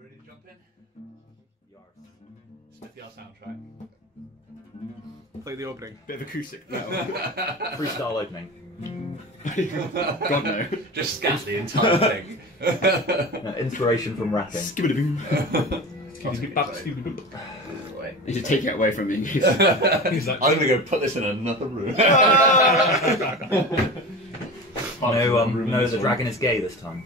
Ready to jump in? Smithy, our soundtrack. Play the opening. Bit of acoustic now. Freestyle opening. God no. Just scat the entire thing. Inspiration from rapping. You should take it away from me. He's like, I'm gonna go put this in another room. No, the dragon is gay this time.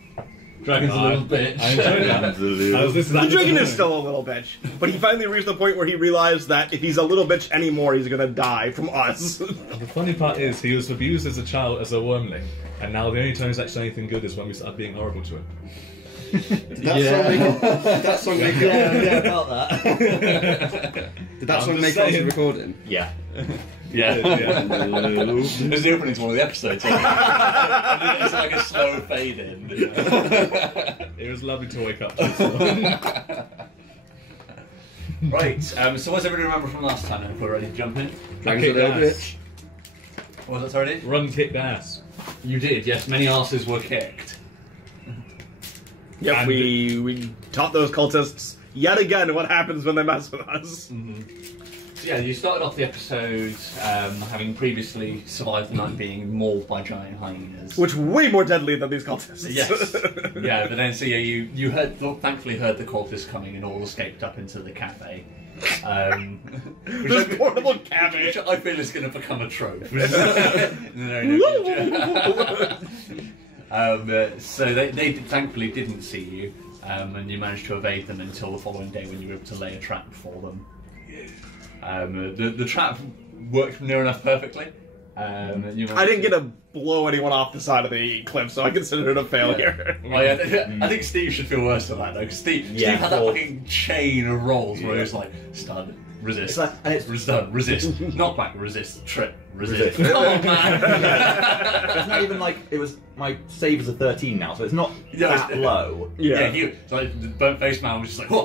Dragon's a little bitch. I enjoyed that. The dragon is still a little bitch, but he finally reached the point where he realized that if he's a little bitch anymore, he's gonna die from us. The funny part is, he was abused as a child as a wormling, and now the only time he's actually anything good is when we start being horrible to him. Did that song make it? Yeah, about that. Did that song make it onto the recording? Yeah. Yeah. It's the opening to one of the episodes. It's like a slow fade in. It was lovely to wake up to this one. Right, so what does everybody remember from last time? If we're ready to jump in? Dragon's a little bitch. What was that already? Run kicked ass. You did, yes. Many asses were kicked. Yep, And we taught those cultists yet again what happens when they mess with us. So yeah, you started off the episode having previously survived the night being mauled by giant hyenas. Which way more deadly than these cultists. Yes. Yeah, but then so yeah, you thankfully heard the cultists coming and all escaped up into the cafe. This portable cafe. Which I feel is going to become a trope. So they thankfully didn't see you, and you managed to evade them until the following day when you were able to lay a trap for them. The trap worked near enough perfectly. I didn't get to blow anyone off the side of the cliff, so I consider it a failure. I think Steve should feel worse for that though, because Steve had that fucking chain of rolls where he was like, stun, resist, stun, resist, knockback, resist, trip, resist. Come on, man! It's not even like it was. My save is a 13 now, so it's not that low. Yeah, he like the burnt face man was just like, no.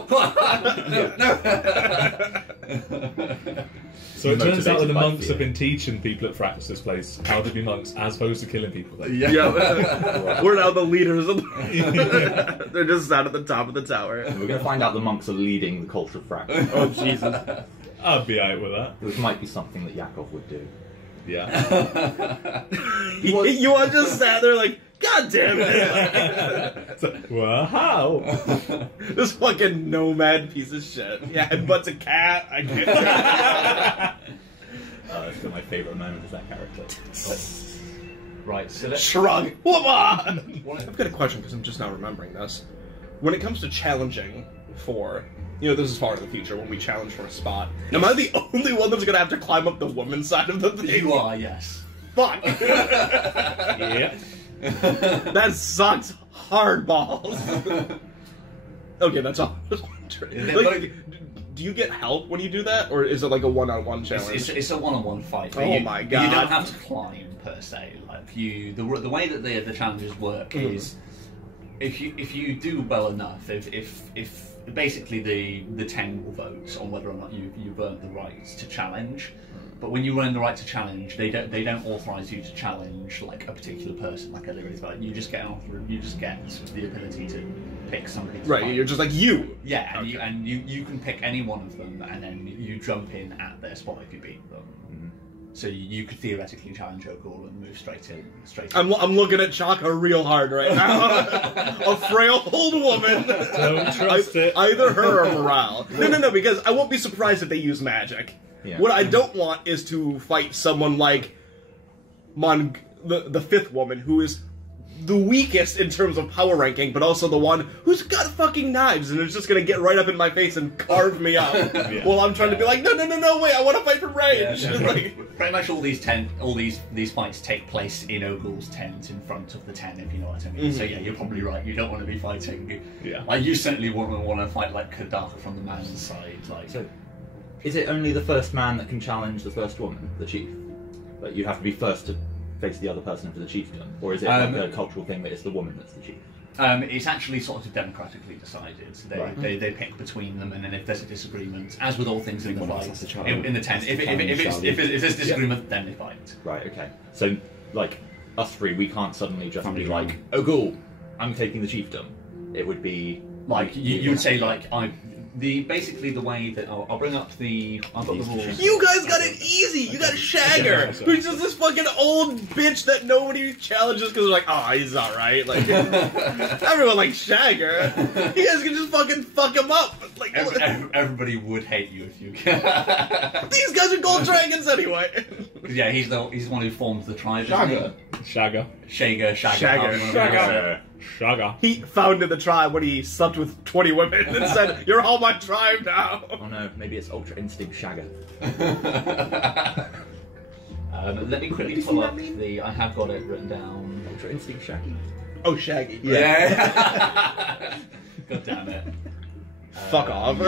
So it turns out that the monks have been teaching people at Frax's place how to be monks as opposed to killing people. Yeah. We're now the leaders of the... They're just sat at the top of the tower. We're going to find out the monks are leading the culture of Frax. Oh, Jesus. I'd be out with that. Which might be something that Yakov would do. Yeah. You all just sat there like, God damn it! Well, how? This fucking nomad piece of shit. Yeah, headbutts a cat. I can't. That's still my favourite moment is that character. Right, so let's Shrug. I've got a question because I'm just now remembering this. When it comes to challenging for, this is far in the future when we challenge for a spot. Am I the only one that's gonna have to climb up the woman's side of the thing? You are, yes. Fuck. Yeah. That sucks hard balls. Okay, that's all. I was wondering. Like, do you get help when you do that, or is it like a one-on-one challenge? It's a one-on-one fight. Oh my god! You don't have to climb per se. Like the way that the challenges work is if you do well enough, if basically the 10 will vote on whether or not you've earned the right to challenge. But when you earn the right to challenge, they don't authorise you to challenge like a particular person, like a lyrics vote. You just get the ability to pick somebody. To fight. You're just like you. Yeah, and you can pick any one of them, and then you jump in at their spot if you beat them. So you could theoretically challenge Ogul and move straight in. I'm looking at Chaka real hard right now. A frail old woman. Don't trust it. Either her or Morale. No, because I won't be surprised if they use magic. Yeah. What I don't want is to fight someone like the fifth woman, who is the weakest in terms of power ranking, but also the one who's got fucking knives and is just gonna get right up in my face and carve me up while I'm trying to be like, no, wait, I want to fight from range. Yeah, like, pretty much all these fights take place in Ogul's tent in front of the 10, if you know what I mean. So yeah, you're probably right. You don't want to be fighting. Yeah. Like you certainly wouldn't want to fight like Kadaka from the man's side. Like. So, is it only the first man that can challenge the first woman, the chief? Like you have to be first to face the other person for the chiefdom, or is it like a cultural thing that it's the woman that's the chief? It's actually sort of democratically decided. They pick between them, and then if there's a disagreement, as with all things in the fight, in the tent, if there's disagreement, then they fight. Right. Okay. So like us three, we can't suddenly just be like, Ogul, I'm taking the chiefdom. It would be Like you would say like basically the way that I'll bring up I've got the rules. You guys got it easy. You got Shagger, who's just this fucking old bitch that nobody challenges because they're like, oh, he's all right. Like everyone likes Shagger. You guys can just fucking fuck him up. Like everybody would hate you if you. These guys are gold dragons anyway. Yeah, he's the one who formed the tribe. Shagger. Shagger. He founded the tribe when he slept with 20 women and said, "You're all my tribe now." Oh no, maybe it's Ultra Instinct Shagger. Let me quickly pull up I have got it written down. Ultra Instinct Shaggy. Oh, Shaggy. Yeah. God damn it. Fuck off.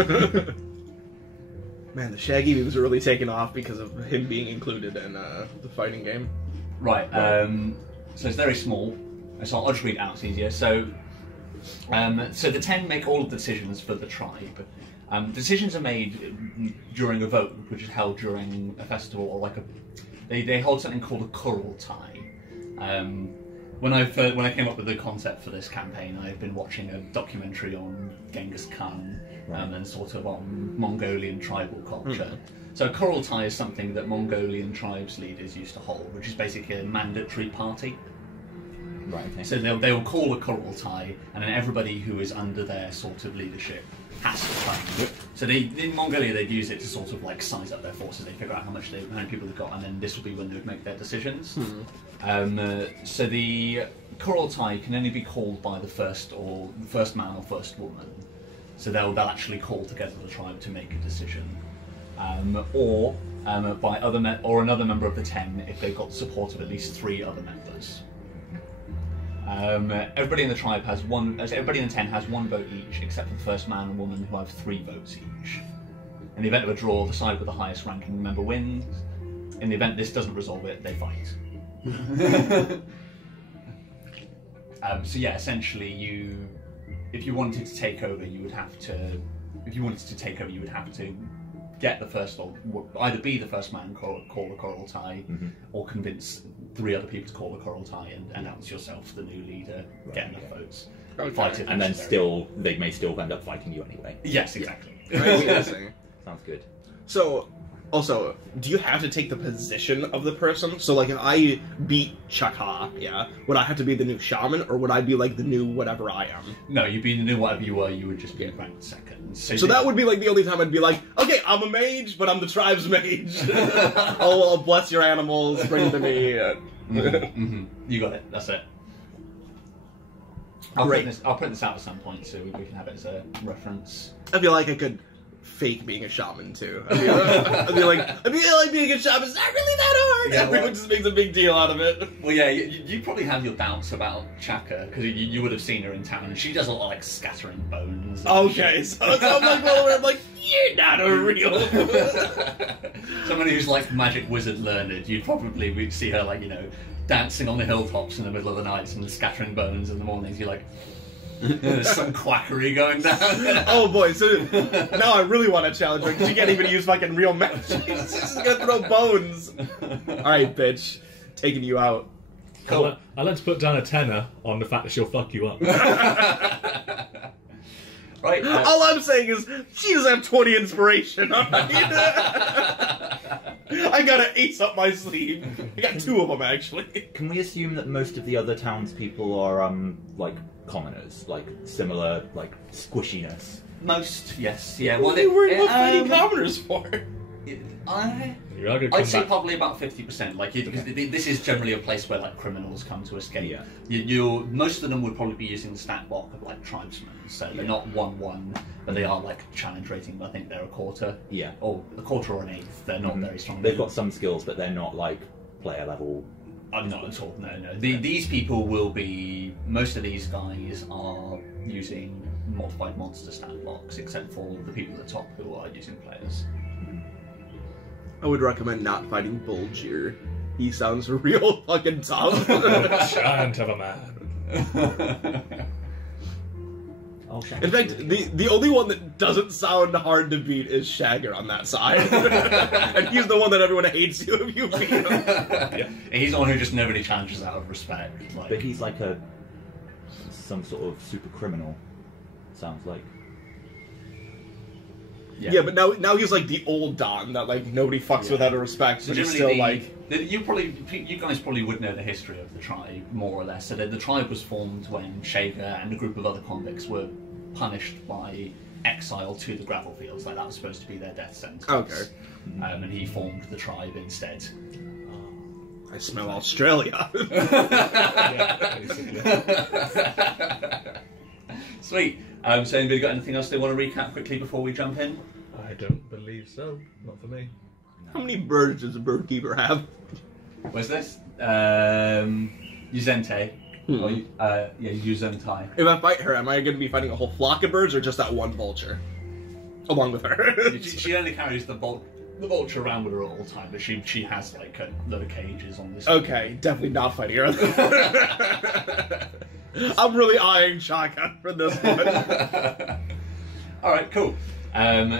Man, the Shaggy memes are really taking off because of him being included in the fighting game. Right, so it's very small, so I'll just read it out, it's easier. So the 10 make all of the decisions for the tribe. Decisions are made during a vote, which is held during a festival, or they hold something called a Kurultai. When I came up with the concept for this campaign, I've been watching a documentary on Genghis Khan and sort of on Mongolian tribal culture. So a Kurultai is something that Mongolian tribes leaders used to hold, which is basically a mandatory party. Right. Okay. So they will call a Kurultai, and then everybody who is under their sort of leadership has to come. So in Mongolia they'd use it to sort of like size up their forces. They figure out how many people they've got, and then this will be when they would make their decisions. So the Kurultai can only be called by the first man or first woman. So they'll actually call together the tribe to make a decision, or by another member of the 10 if they've got the support of at least 3 other members. Everybody in the tribe has everybody in the 10 has 1 vote each, except for the first man and woman who have 3 votes each. In the event of a draw, the side with the highest ranking member wins. In the event this doesn't resolve it, they fight. So yeah, essentially, if you wanted to take over, you would have to. If you wanted to take over, you would have to get the first, or either be the first man, call the Kurultai, or convince 3 other people to call the Kurultai and announce yourself the new leader, get enough votes, fight it, and then they may still end up fighting you anyway. Yes, exactly. Sounds good. So, also, do you have to take the position of the person? So, like, if I beat Chaka, would I have to be the new shaman, or would I be, like, the new whatever I am? No, you'd be the new whatever you were, you would just be ranked second. So that would be, like, the only time I'd be like, okay, I'm a mage, but I'm the tribe's mage. I'll bless your animals, bring them to me. You got it, that's it. I'll print this out at some point so we can have it as a reference. I feel like I could fake being a shaman too. I feel like being a shaman is not really that hard. Yeah, Everyone just makes a big deal out of it. Well, yeah, you probably have your doubts about Chaka because you would have seen her in town, and she does a lot of like scattering bones. Okay, so I'm like, well, I'm like, you're not a real. Somebody who's like magic wizard learned, you'd probably see her like dancing on the hilltops in the middle of the night and scattering bones in the mornings. You're like. There's some quackery going down. Oh boy, so now I really want to challenge her because she can't even use fucking real magic. She's just gonna throw bones. Alright, bitch. Taking you out. Cool. I'd like to put down a tenner on the fact that she'll fuck you up. Right. All I'm saying is, she doesn't have 20 inspiration. I got an ace up my sleeve. I got 2 of them, actually. Can we assume that most of the other townspeople are, like, commoners? Like, similar, like, squishiness? Most, yes. Yeah, well, What are you worried about fighting commoners for? I'd say probably about 50%. Like, because this is generally a place where like criminals come to escape. Yeah. Most of them would probably be using the stat block of like tribesmen, so they're not 1/1, but they are like challenge rating. I think they're a quarter. Yeah. Or a quarter or an eighth. They're not very strong. They've got some skills, but they're not like player level. Not at all. No. These people will be. Most of these guys are using modified monster stat blocks, except for the people at the top who are using players. I would recommend not fighting Bulgir. He sounds real fucking tough. Giant of a man. In fact, the only one that doesn't sound hard to beat is Shagger on that side. And he's the one that everyone hates you if you beat him. Yeah. He's the one who just nobody challenges out of respect. Like. But he's like some sort of super criminal. sounds like. Yeah, but now he's like the old Don that like nobody fucks with out of respect, So but he's still generally like. you guys probably would know the history of the tribe more or less. So the tribe was formed when Shaver and a group of other convicts were punished by exile to the gravel fields. Like that was supposed to be their death sentence. Okay. And he formed the tribe instead. I smell Australia. Yeah, basically. Sweet. So anybody got anything else they want to recap quickly before we jump in? I don't believe so. Not for me. How many birds does a bird keeper have? Where's this? Yuzente. Or, Yuzuntai. If I fight her, am I going to be fighting a whole flock of birds or just that one vulture? Along with her. She only carries the vulture around with her all the time, but she has like a load of cages on this. Okay, definitely not fighting her. I'm really eyeing shotgun for this one. Alright, cool.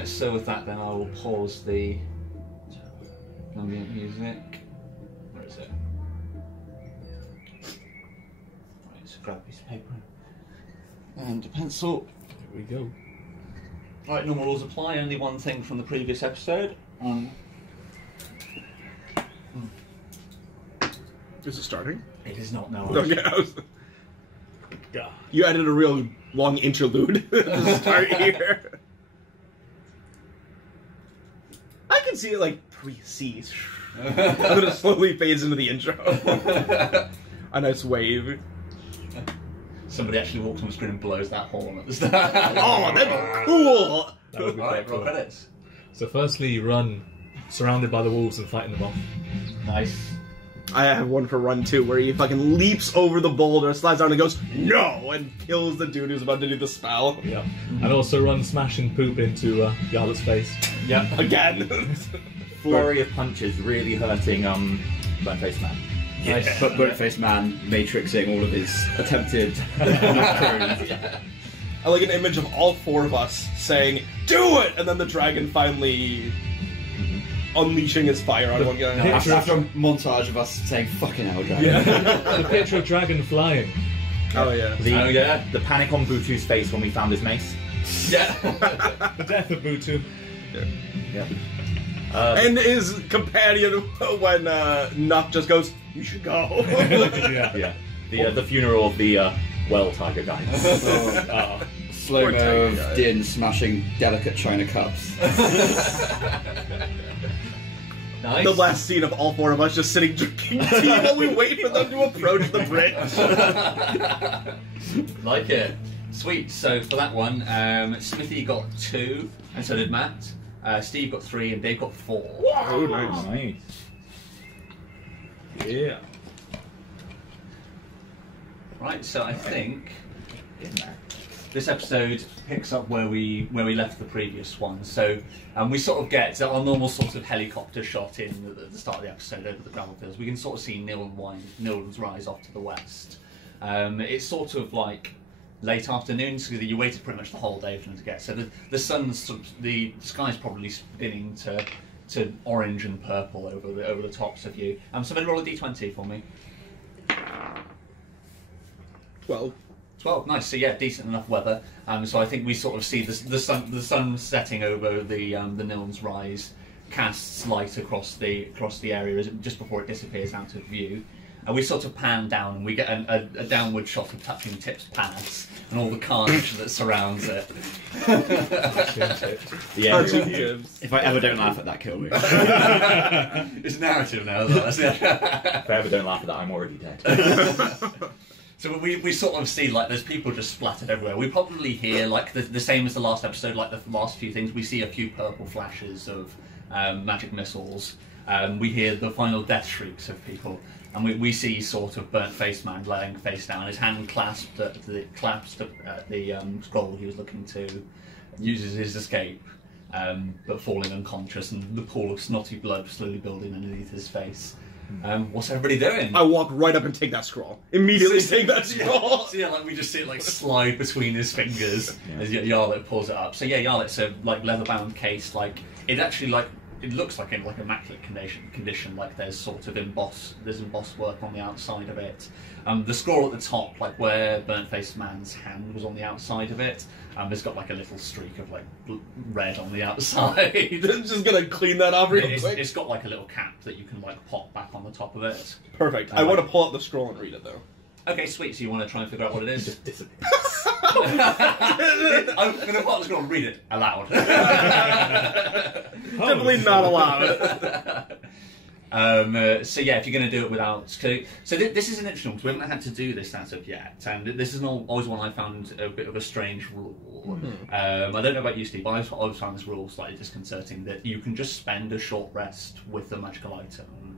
So with that then I will pause the ambient music. Where is it? Right, so grab a piece of paper and a pencil. Here we go. Right, normal rules apply, only one thing from the previous episode. Is it starting? It is not, no. Okay, Yeah. you added a real long interlude to start here. I can see it like pre-seas. And then it slowly fades into the intro. A nice wave. Somebody actually walks on the screen and blows that horn at the start. Oh, that'd be cool! That would be Alright, quite roll cool. credits. So firstly, you run surrounded by the wolves and fighting them off. Nice. I have one for run too, where he fucking leaps over the boulder, slides down and goes, no! And kills the dude who's about to do the spell. Yeah. And also run smash and poop into Yarlet's face. Yep. Again. Flurry of punches really hurting Burnt-Faced Man. Nice. But Burnt-Faced Man matrixing all of his attempted crews. I like an image of all four of us saying, do it! And then the dragon finally unleashing his fire on one guy. After a montage of us saying fucking hell, dragon. Yeah. The picture of dragon flying. Oh yeah. The panic on Butu's face when we found his mace. Yeah. The death of Butu. Yeah. And his companion when Nuck just goes, you should go. Yeah. Yeah. The funeral of the well tiger guy. Slow-mo Poor of guy. Din smashing delicate china cups. Nice. The last scene of all four of us just sitting drinking tea while we wait for them to approach the bridge. Like it. Sweet. So for that one, Smithy got 2, and so did Matt. Steve got 3, and Dave got 4. Oh, nice. Nice. Yeah. Right. So I think this episode picks up where we left the previous one. So we sort of get our normal sort of helicopter shot in at the start of the episode over the gravel fields. We can sort of see Nilden's Rise off to the west. It's sort of like late afternoon, so you waited pretty much the whole day for them to get. So the sky's probably spinning to orange and purple over the tops of you. So then roll a d20 for me. 12. 12, nice. So yeah, decent enough weather. So I think we sort of see the sun setting over the Nilden's Rise, casts light across the area just before it disappears out of view. And we sort of pan down and we get a downward shot of touching Tip's pants and all the carnage that surrounds it. Yeah. If I ever don't laugh at that, kill me. It's narrative now, though. If I ever don't laugh at that, I'm already dead. So we sort of see like there's people just splattered everywhere. We probably hear like the same as the last episode, like the last few things. We see a few purple flashes of magic missiles. We hear the final death shrieks of people, and we see sort of Burnt-Faced Man laying face down, his hand clasped at the scroll he was looking to uses his escape, but falling unconscious, and the pool of snotty blood slowly building underneath his face. What's everybody doing? I walk right up and take that scroll. Immediately take that scroll. So yeah, like we just see it like slide between his fingers as Yarlet pulls it up. So yeah, Yarlet's a like leather-bound case. Like it actually like it looks like in like immaculate condition. Like there's sort of embossed work on the outside of it. The scroll at the top, like where Burnt-Faced Man's hand was on the outside of it, has got like a little streak of like red on the outside. Just gonna clean that off real quick. It's got like a little cap that you can like pop back on the top of it. Perfect. I want to pull out the scroll and read it though. Okay, sweet. So you want to try and figure out what it is? Just disappears. I'm going to put the scroll and read it aloud. Definitely not allowed. So yeah, if you're going to do it without... So this is an interesting one, we haven't had to do this as of yet, and this is always one I found a bit of a strange rule. I don't know about you, Steve, but I always found this rule slightly disconcerting, that you can just spend a short rest with a magical item,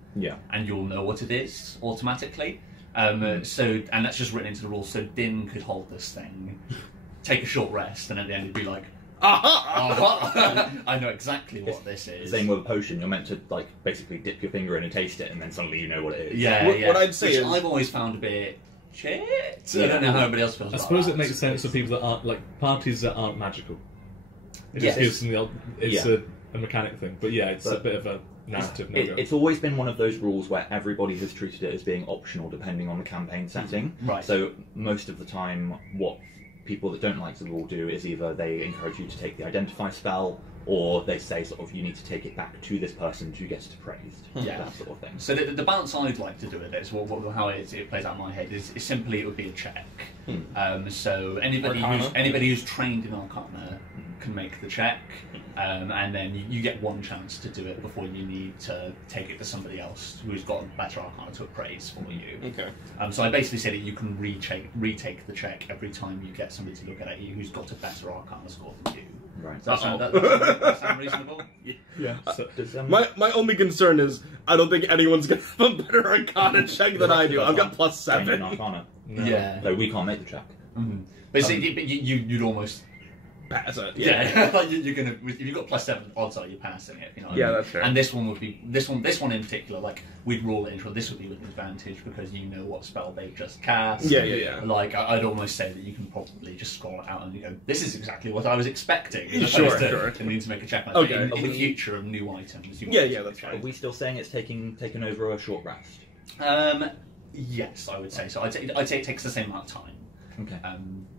and you'll know what it is automatically. So, and that's just written into the rules, so Din could hold this thing, take a short rest, and at the end he'd be like, aha! I know exactly what this is. Same with a potion, you're meant to like basically dip your finger in and taste it, and then suddenly you know what it is. Yeah, What I'd say Which is... I've always found a bit shit. I don't know how everybody else feels I about suppose that. it makes sense for people that aren't, like, parties that aren't magical. It Yes. just gives them the... It's Yeah. a mechanic thing. But yeah, it's a bit of a narrative no-go. It's always been one of those rules where everybody has treated it as being optional depending on the campaign setting. Right. So most of the time, what people that don't like the rule do is either they encourage you to take the identify spell, or they say sort of you need to take it back to this person to get it praised. That sort of thing. So the balance I'd like to do with this, how it plays out in my head, is simply it would be a check. So anybody who's trained in Arcana can make the check, and then you get one chance to do it before you need to take it to somebody else who's got a better Arcana to appraise for you. Okay. So I basically say that you can retake the check every time you get somebody to look at you who's got a better Arcana score than you. Right. Does that sound reasonable? Yeah. So, My only concern is I don't think anyone's gonna have a better Arcana check than I do. I've got +7. Arcana. No. Yeah. So we can't make the check. But you'd almost Pass it. like you're gonna, if you've got +7, odds are you're passing it. You know what I mean? that's fair. And this one would be this one in particular. Like we'd rule it into this would be with advantage because you know what spell they just cast. Yeah. Like I'd almost say that you can probably just scroll it out and you go, this is exactly what I was expecting. Sure. And need to make a check like Okay. that. In the future of new items. That's Are fine. we still saying it's taken over a short rest? Yes, I would say so. I'd say it takes the same amount of time. Okay.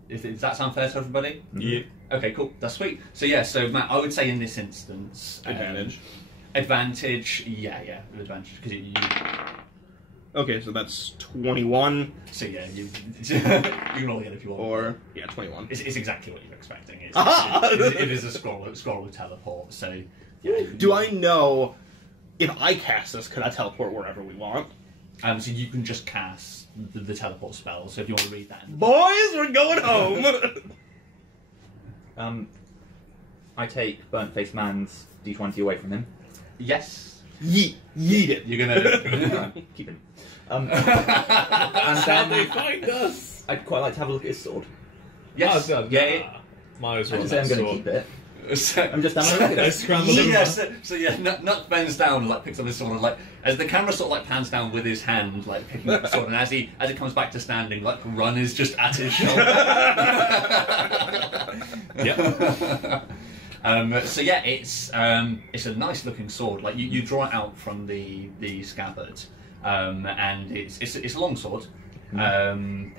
Does that sound fair to everybody? Yeah. Okay, cool. That's sweet. So yeah, so Matt, I would say in this instance, Advantage. Advantage, yeah, with advantage because you. Okay, so that's 21. So yeah, you can roll again if you want. Or 21. It's exactly what you're expecting. Aha! It is a scroll of teleport. So yeah. Do I know if I cast this? Could I teleport wherever we want? So you can just cast the teleport spell. So if you want to read that. Boys, we're going home. I take Burnt-Faced Man's D20 away from him. Yes. Yeet it. You're gonna Keep him. That's how they find us! I'd quite like to have a look at his sword. yes. Oh, Yeah. Might as I well. didn't say I'm going to keep it. I'm just having a look at I it. scrambled So yeah, Nut bends down and like picks up his sword and like as the camera sort of like pans down with his hand, like picking up the sword, and as it comes back to standing, like Run is just at his shoulder. So yeah, it's a nice looking sword. Like you draw it out from the scabbard, and it's a long sword.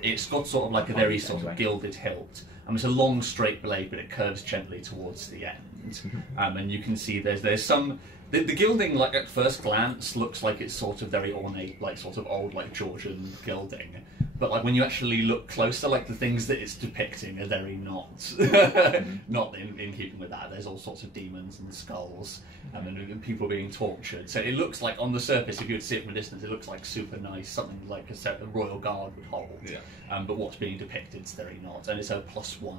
It's got sort of like a very sort of gilded hilt. It's a long straight blade, but it curves gently towards the end. And you can see there's some... The gilding, like at first glance, looks like it's sort of very ornate, like sort of old, like Georgian gilding. But like when you actually look closer, like the things that it's depicting are very not in keeping with that. There's all sorts of demons and skulls, and people being tortured. So it looks like on the surface, if you would see it from a distance, it looks like super nice, something like a royal guard would hold. Yeah. But what's being depicted is very not, and it's a +1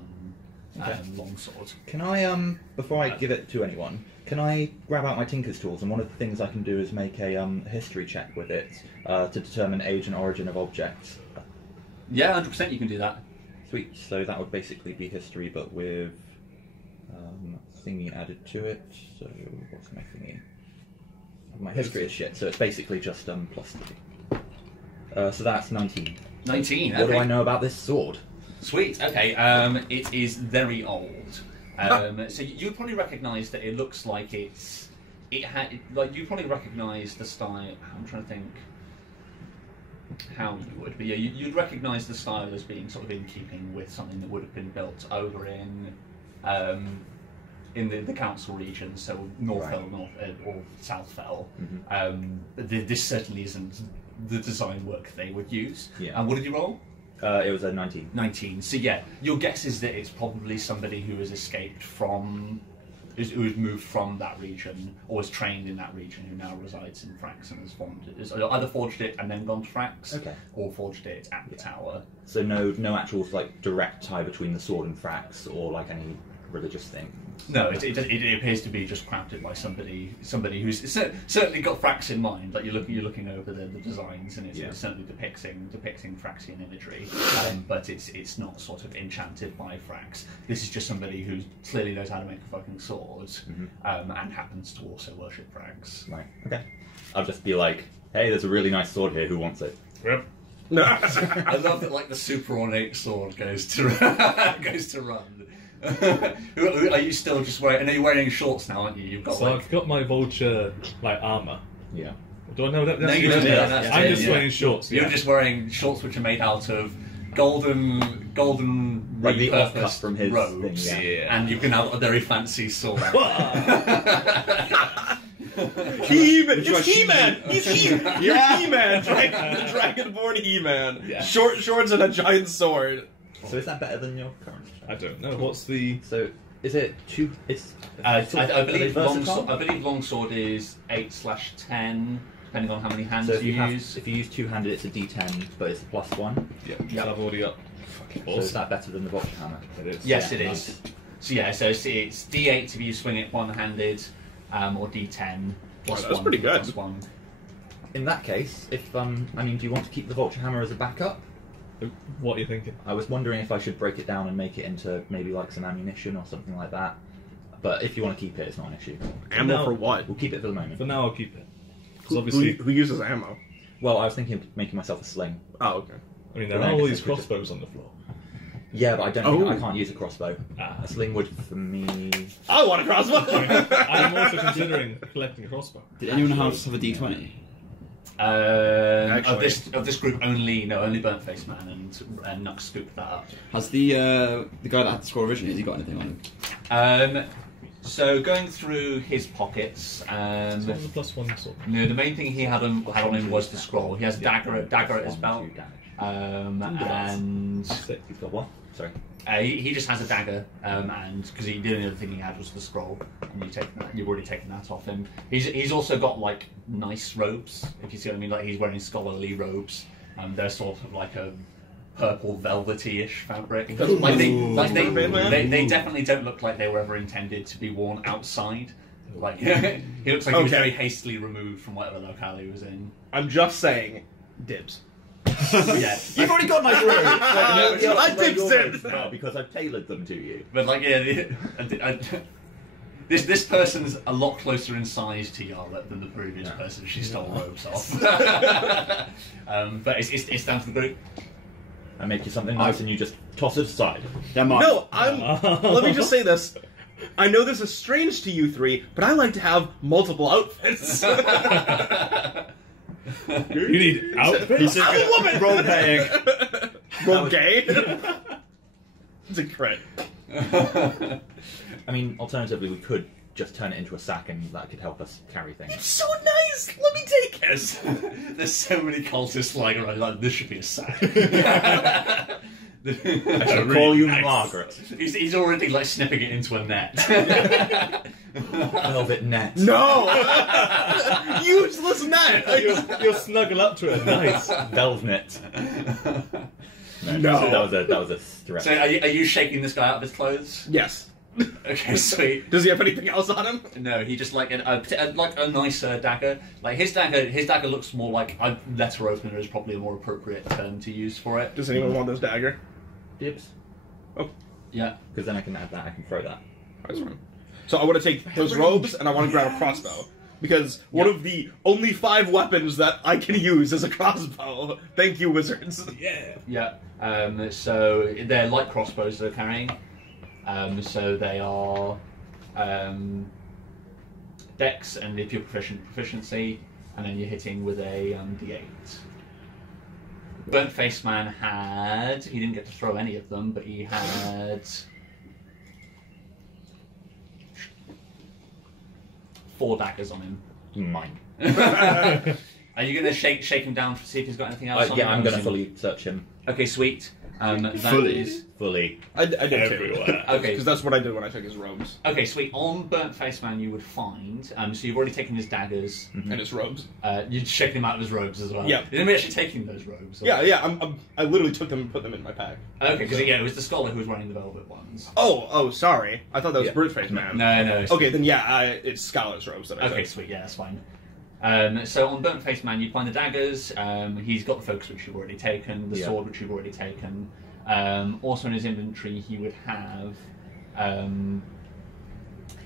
longsword. Can I, before I give it to anyone, can I grab out my Tinker's tools? And one of the things I can do is make a history check with it to determine age and origin of objects. Yeah, 100% you can do that. Sweet. So that would basically be history, but with thingy added to it. So what's my thingy? My history is shit. So it's basically just +3. So that's 19. 19. What Okay. do I know about this sword? Sweet. Okay. It is very old. So you would probably recognise that it looks like it's it had like you probably recognise the style. I'm trying to think how you would, but yeah, you'd recognise the style as being sort of in keeping with something that would have been built over in the council region, so Northfell, or Southfell. This certainly isn't the design work they would use. Yeah. And what did you roll? It was a 19. 19. So yeah, your guess is that it's probably somebody who has escaped from, who has moved from that region, or was trained in that region, who now resides in Frax and has either forged it and then gone to Frax, or forged it at the tower. So no actual like direct tie between the sword and Frax, or like any religious thing. No, it appears to be just crafted by somebody who's certainly got Frax in mind. Like you're looking over the designs, and it's certainly depicting Fraxian imagery, but it's not sort of enchanted by Frax. This is just somebody who clearly knows how to make a fucking sword, and happens to also worship Frax. Right. Okay. I'll just be like, hey, there's a really nice sword here. Who wants it? Yep. I love that like the super ornate sword goes to run. Are you still just wearing? And are you wearing shorts now, aren't you? You've got. So I've got my vulture like armor. Yeah. Do I know that? No, you don't. I'm just wearing shorts. You're just wearing shorts which are made out of golden Like the off cut repurposed from his robes, thing, and you can have a very fancy sword. He-Man! It's He-Man! He's He-Man! You're He-Man! The Dragonborn He-Man! Yeah. Short shorts and a giant sword. So is that better than your current? I don't know. What's the? So is it two? It's I believe versatile? longsword is 8/10, depending on how many hands So if you you use. if you use two-handed, it's a D10, but it's a +1. Yeah. So I've already up. So is that better than the vulture hammer? It is. Yes, Yeah, it nice. is. So yeah, so it's D8 if you swing it one-handed, or D10 plus that's one. pretty good. Plus one. In that case, if I mean, do you want to keep the vulture hammer as a backup? What are you thinking? I was wondering if I should break it down and make it into maybe like some ammunition or something like that. But if you want to keep it, it's not an issue. Ammo No. for what? We'll keep it for the moment. For now, I'll keep it. 'Cause Who, obviously, who uses ammo? Well, I was thinking of making myself a sling. Oh, okay. I mean, there Well, are I all guess these if we crossbows on the floor. Yeah, but I don't think Oh. I can't use a crossbow. Ah. A sling would for me. I want a crossbow! I'm also considering collecting a crossbow. Did anyone else have a D20? Of this group, only Burnt Face Man and Nux scooped that up. Has the guy that had the score originally, has he got anything on him? So going through his pockets, It's one of the +1 sword. no, the main thing he had on him was the scroll. He has a dagger at his belt, 2 damage. and He's got what? Sorry. he just has a dagger, and because the only other thing he had was the scroll, and you've already taken that off him. He's also got like nice robes, if you see what I mean. Like he's wearing scholarly robes. They're sort of like a purple velvety-ish fabric. Like they definitely don't look like they were ever intended to be worn outside. Like he looks like he was very hastily removed from whatever locale he was in. I'm just saying, dibs. Yeah, You've already got nice robes! I dibs it! No, because I've tailored them to you. but like this person's a lot closer in size to Yarlet than the previous person she stole robes off. But it's down to the group. I make you something nice and you just toss it aside. No, let me just say this. I know this is strange to you three, but I like to have multiple outfits. You need outfits. I'm a woman! Role playing. Roll gay? It's a crit. I mean, alternatively, we could just turn it into a sack and that could help us carry things. It's so nice! Let me take it! There's so many cultists lying around like this should be a sack. I shall call you Margaret. He's already like snipping it into a net. Velvet net. No! Useless net! You'll snuggle up to it. Nice. Velvet. No. So that was a stretch. So are you shaking this guy out of his clothes? Yes. Okay, sweet. Does he have anything else on him? No, he just like a nicer dagger. Like his dagger looks more like a letter opener is probably a more appropriate term to use for it. Does anyone want this dagger? Dibs. Oh, Yeah. Because then I can add that. I can throw that. that's fine. So I want to take those robes and I want to grab a crossbow. Because one of the only 5 weapons that I can use is a crossbow. Thank you, wizards. Yeah. Yeah. So they're light crossbows they're carrying. So they are Dex, and if you're proficiency, and then you're hitting with a D8. Burnt Face Man he didn't get to throw any of them, but he had 4 daggers on him. Mine. Are you going to shake him down to see if he's got anything else on him? Yeah, I'm going to fully search him. Okay, sweet. That Fully? is- Fully. I did Everywhere. Okay. because that's what I did when I took his robes Okay, sweet. On Burnt Face Man, you would find. So you've already taken his daggers. and his robes. You'd shaken him out of his robes as well. Yeah. Did anybody actually taking those robes? Or- Yeah. I literally took them and put them in my pack. Okay, because it was the scholar who was wearing the velvet ones. Oh, sorry. I thought that was Yeah. Brute Face Man. No. Okay, then it's Scholar's robes that I Okay, took. sweet. Yeah, that's fine. So on Burnt Face Man, you find the daggers. He's got the focus, which you've already taken. The sword, which you've already taken. Also in his inventory, he would have.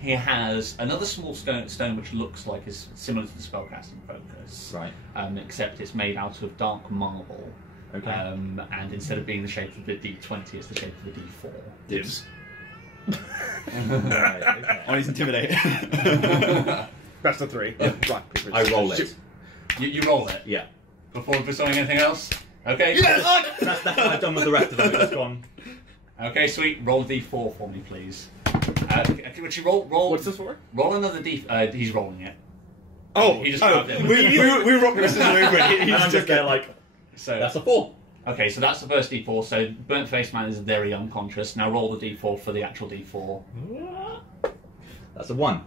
He has another small stone which looks like is similar to the spellcasting focus. Right. Except it's made out of dark marble. Okay. And instead of being the shape of the D20, it's the shape of the D4. Dibs. Right, okay. On his intimidate. Best of 3. Rock, paper, I roll scissors. it. You roll it Yeah. before pursuing anything else. Okay. That's what I've done with the rest of them. It's gone. Okay, sweet. Roll D4 for me, please. Would you roll? What's this for? Roll another D. He's rolling it. Oh, He just grabbed it. we rock paper scissors over it. And I'm just there like, So that's a 4. okay, so that's the first D4. So Burnt Face Man is very unconscious. Now roll the D4 for the actual D4. That's a 1.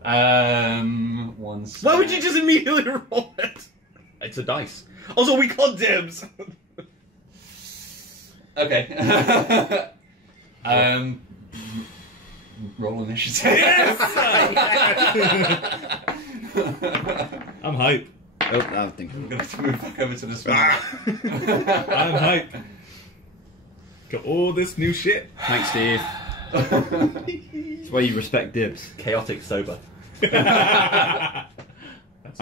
One. Why would you just immediately roll it? It's a dice. Also, we call dibs. Okay. Roll initiative. I'm hype. Oh, I think. I'm gonna have to move back over to the spot. I'm hype. Got all this new shit. Thanks, Steve. That's why you respect dibs. Chaotic sober. I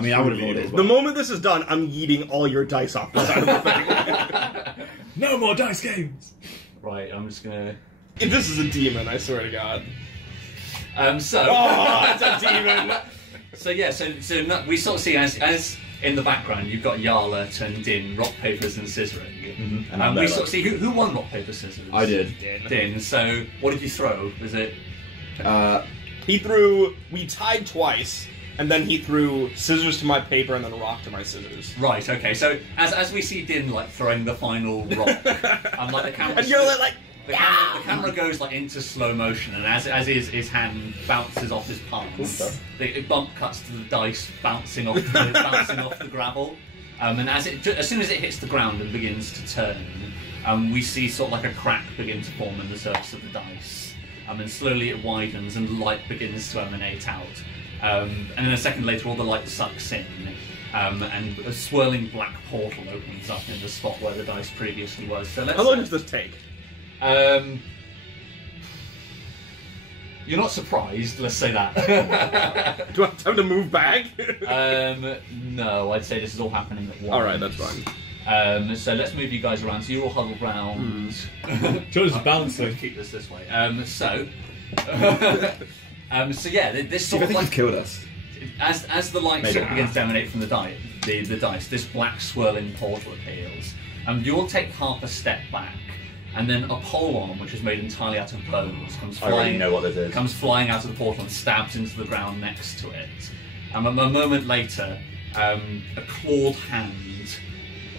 mean, I would have rolled it as The well. moment this is done, I'm yeeting all your dice off the side of the thing. No more dice games. Right, I'm just gonna. If this is a demon, I swear to God. So. Oh, it's a demon! So yeah, so we sort of see as in the background you've got Yarla turned in rock papers and scissoring. And I'm there we sort like- of see who won rock paper scissors. I did. Din. So what did you throw? Was it? He threw... We tied twice, and then he threw scissors to my paper and then rock to my scissors. Right. Okay. So as we see Din like throwing the final rock, I'm like the camera. And you're like... The camera goes like into slow motion, and as his hand bounces off his palms, the bump cuts to the dice bouncing off the gravel, and as soon as it hits the ground and begins to turn, we see sort of like a crack begin to form in the surface of the dice, and slowly it widens and light begins to emanate out, and then a second later all the light sucks in. And a swirling black portal opens up in the spot where the dice previously was. So let's. How long does this take? You're not surprised, let's say that. Do I have time to move back? No, I'd say this is all happening at once. Alright, that's fine. So let's move you guys around. So you're all huddled round. Joe's bouncing. Keep this way. So yeah, this Steve, sort I of think like you've killed us. as the light sort of begins to emanate from the dice, this black swirling portal appears. You'll take half a step back. And then a polon, which is made entirely out of bones, comes I already flying. know what this is. Comes flying out of the portal and stabs into the ground next to it. A moment later, a clawed hand,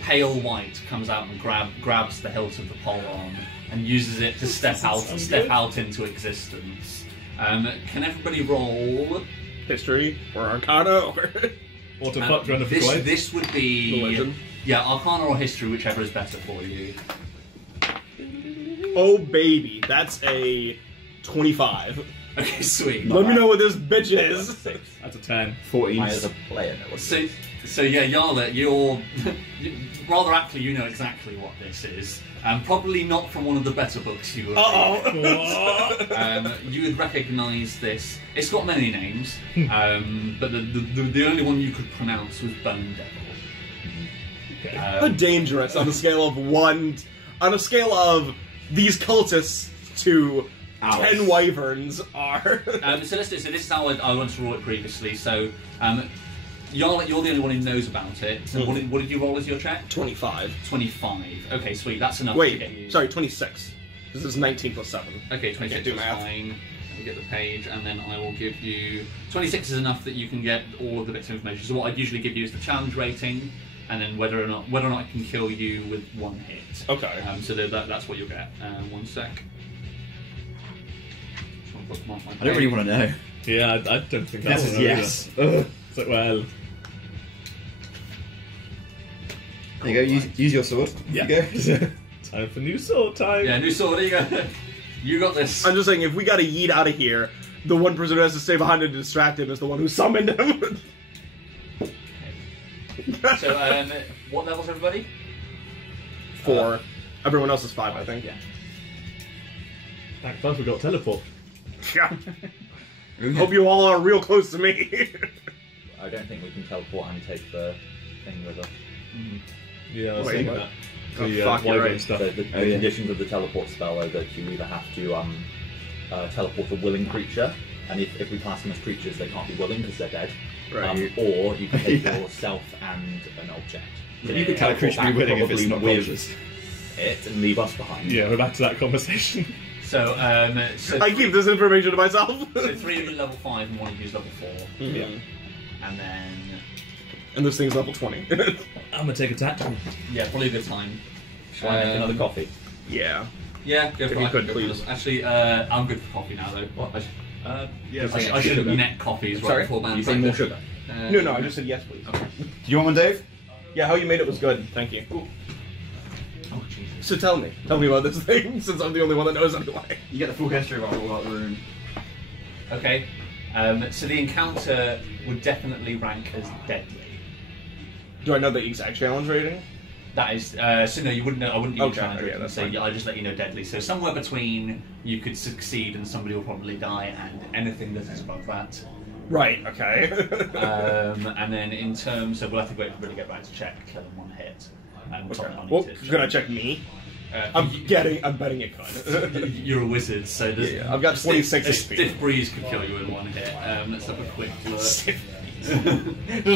pale white, comes out and grabs the hilt of the polon and uses it to step out into existence. Can everybody roll? History or Arcana or... Or to fuck run of the blade. This would be Religion. Yeah, Arcana or History, whichever is better for you. Oh baby, that's a 25. Okay, sweet. Let me know what this bitch is. 6. That's a 10. 14. I, as a player, know what it is. So yeah, Yarla, you're rather aptly you know exactly what this is. Probably not from one of the better books you have read. You would recognise this. It's got many names, but the only one you could pronounce was Bone Devil. How dangerous on a scale of 1... On a scale of these cultists to 10 wyverns are. So let's do. So this is how I wanted to roll it previously. So, you're the only one who knows about it. So what did you roll as your check? 25. 25. Okay, sweet. That's enough to get you. Wait, sorry, 26. This is 19 plus 7. Okay, 26 is fine. Let me get the page, and then I will give you... 26 is enough that you can get all of the bits of information. So what I'd usually give you is the challenge rating, and then whether or not it can kill you with one hit. Okay. So that's what you'll get. One sec. I don't really want to know. Yeah, I don't think that's Yes, yes. It's like, well, There you go, use your sword. yeah. There you go. Time for new sword time. Yeah, new sword, there you go. You got this. I'm just saying, if we gotta yeet out of here, the one person who has to stay behind to distract him is the one who summoned him. So, what level's everybody? 4. Everyone else is 5, I think. Yeah. Thank God we got teleport. Yeah. Hope you all are real close to me. I don't think we can teleport and take the thing with us. Yeah, I was Wait, thinking what? that. Oh, The fuck, you're wyvern right. stuff. The conditions of the teleport spell are that you either have to teleport a willing creature, and if we class them as creatures, they can't be willing because they're dead. Right. Or you can take Yeah. yourself and an object. So Yeah, you could Can a teleport creature be back willing if it's probably not with conscious? it and leave us behind. Yeah, we're back to that conversation. So, I keep this information to myself. So 3 of you level 5 and 1 of you is level 4. Yeah. And then... And this thing's level 20. I'm gonna take a tactical. Yeah, probably a good time. Shall I make another coffee? Yeah. Yeah, go for If you it. could, Go for please. it. Actually, I'm good for coffee now, though. What? Yeah, I should have net coffees right Sorry? before man. You say more sugar? No, I just said yes, please. Okay. Do you want one, Dave? Yeah, how you made it was good. Thank you. Oh, Jesus. So tell me about this thing, since I'm the only one that knows anyway. You get the full history of our whole room. Okay. So the encounter would definitely rank as deadly. Do I know the exact challenge rating? That is, so no, you wouldn't know. I wouldn't Okay, challenge okay, it. that's So fine. I just let you know deadly. So somewhere between you could succeed and somebody will probably die, and anything that is above that. Right, okay. And then in terms of, we'll have to wait for everybody to get back to check, kill them one hit. Well, can I check me? I'm betting it could. You're a wizard, so there's, Yeah, I've got 26 a HP. stiff breeze could kill you in one hit. Let's have a quick look. Just